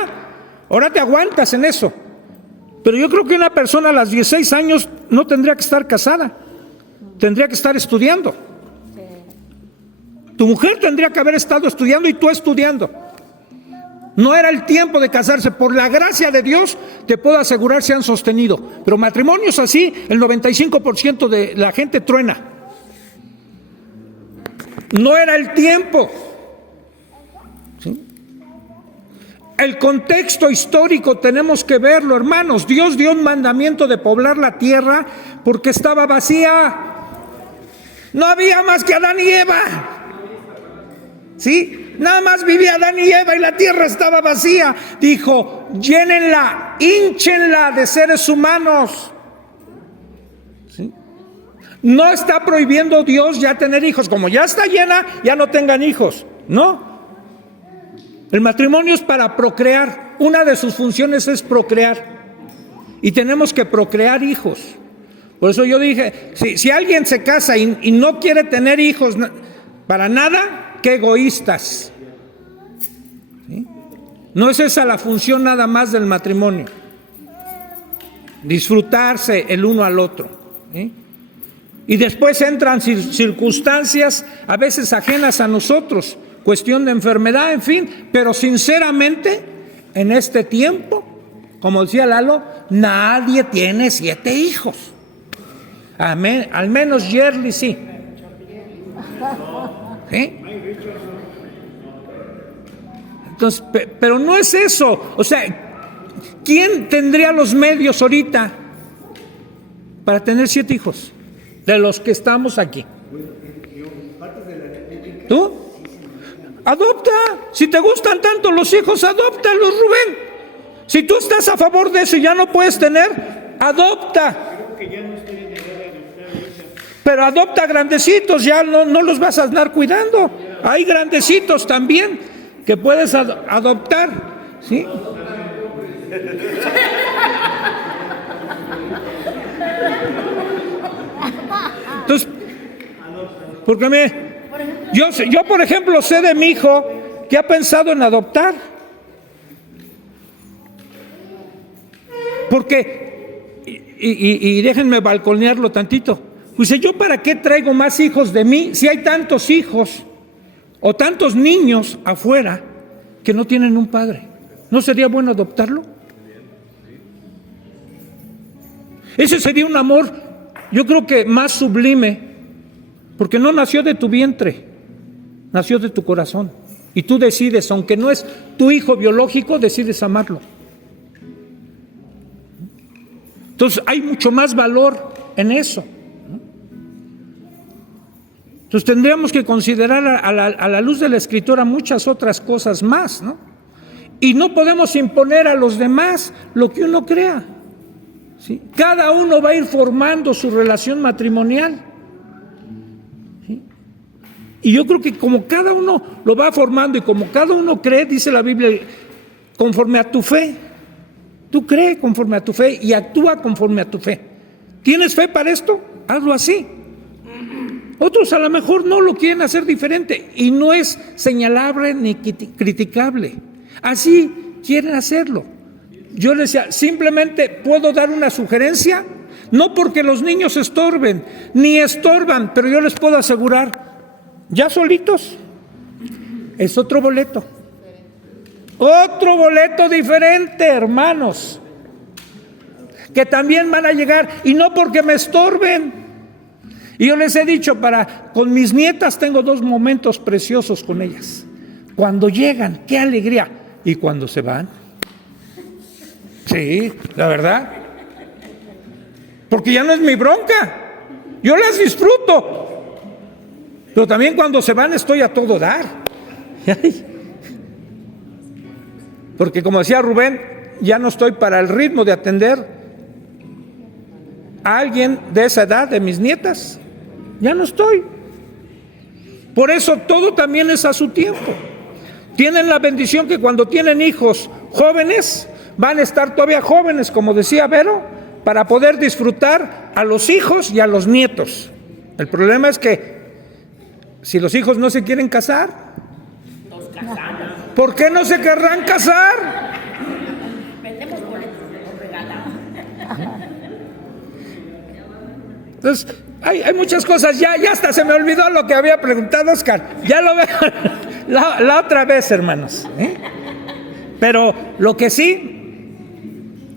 ahora te aguantas en eso. Pero yo creo que una persona a los 16 años no tendría que estar casada, tendría que estar estudiando. Tu mujer tendría que haber estado estudiando y tú estudiando. No era el tiempo de casarse. Por la gracia de Dios, te puedo asegurar, se han sostenido. Pero matrimonios así, el 95% de la gente truena. No era el tiempo. ¿Sí? El contexto histórico tenemos que verlo, hermanos. Dios dio un mandamiento de poblar la tierra porque estaba vacía. No había más que Adán y Eva. ¿Sí? Nada más vivía Adán y Eva y la tierra estaba vacía. Dijo, llénenla, hínchenla de seres humanos. ¿Sí? No está prohibiendo Dios ya tener hijos. Como ya está llena, ya no tengan hijos. No. El matrimonio es para procrear. Una de sus funciones es procrear. Y tenemos que procrear hijos. Por eso yo dije, si alguien se casa y no quiere tener hijos para nada, qué egoístas. ¿Sí? No es esa la función nada más del matrimonio. Disfrutarse el uno al otro. ¿Sí? Y después entran circunstancias a veces ajenas a nosotros, cuestión de enfermedad, en fin, pero sinceramente, en este tiempo, como decía Lalo, nadie tiene 7 hijos. Amén. Al menos Yerli sí. ¿Sí? Entonces, pero no es eso. O sea, ¿quién tendría los medios ahorita para tener 7 hijos? De los que estamos aquí. ¿Tú? Adopta. Si te gustan tanto los hijos, adóptalos, Rubén. Si tú estás a favor de eso y ya no puedes tener, adopta. Pero adopta grandecitos, ya no los vas a andar cuidando. Hay grandecitos también que puedes adoptar, ¿sí? Entonces, porque yo por ejemplo sé de mi hijo que ha pensado en adoptar. Porque, y déjenme balconearlo tantito. Dice, ¿yo para qué traigo más hijos de mí si hay tantos hijos o tantos niños afuera que no tienen un padre? ¿No sería bueno adoptarlo? Ese sería un amor, yo creo que más sublime, porque no nació de tu vientre, nació de tu corazón. Y tú decides, aunque no es tu hijo biológico, decides amarlo. Entonces hay mucho más valor en eso. Entonces tendríamos que considerar a la luz de la Escritura muchas otras cosas más, ¿no? Y no podemos imponer a los demás lo que uno crea, ¿sí? Cada uno va a ir formando su relación matrimonial, ¿sí? Y yo creo que como cada uno lo va formando y como cada uno cree, dice la Biblia, conforme a tu fe. Tú cree conforme a tu fe y actúa conforme a tu fe. ¿Tienes fe para esto? Hazlo así. Otros a lo mejor no lo quieren hacer diferente y no es señalable ni criticable. Así quieren hacerlo. Yo les decía, simplemente puedo dar una sugerencia, no porque los niños estorben, ni estorban, pero yo les puedo asegurar, ya solitos, es otro boleto. Otro boleto diferente, hermanos, que también van a llegar, y no porque me estorben. Y yo les he dicho, con mis nietas tengo 2 momentos preciosos con ellas. Cuando llegan, qué alegría, y cuando se van. Sí, la verdad. Porque ya no es mi bronca, yo las disfruto. Pero también cuando se van estoy a todo dar. Porque como decía Rubén, ya no estoy para el ritmo de atender a alguien de esa edad, de mis nietas. Ya no estoy. Por eso todo también es a su tiempo. Tienen la bendición que cuando tienen hijos jóvenes, van a estar todavía jóvenes, como decía Vero, para poder disfrutar a los hijos y a los nietos. El problema es que si los hijos no se quieren casar, ¿por qué no se querrán casar? Vendemos boletos, los regalamos. Entonces, hay muchas cosas. Ya hasta se me olvidó lo que había preguntado Oscar. Ya lo veo la otra vez, hermanos. Pero lo que sí,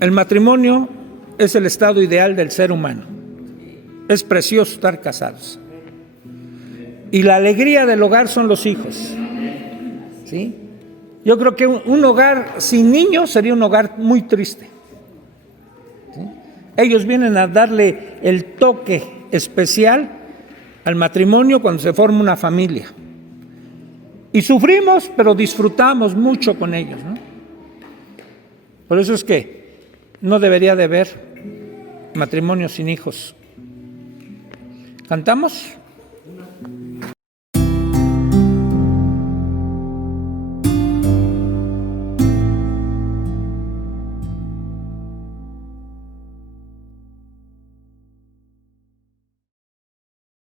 el matrimonio es el estado ideal del ser humano. Es precioso estar casados. Y la alegría del hogar son los hijos. ¿Sí? Yo creo que un hogar sin niños sería un hogar muy triste. ¿Sí? Ellos vienen a darle el toque especial al matrimonio cuando se forma una familia. Y sufrimos, pero disfrutamos mucho con ellos, ¿no? Por eso es que no debería de haber matrimonio sin hijos. ¿Cantamos?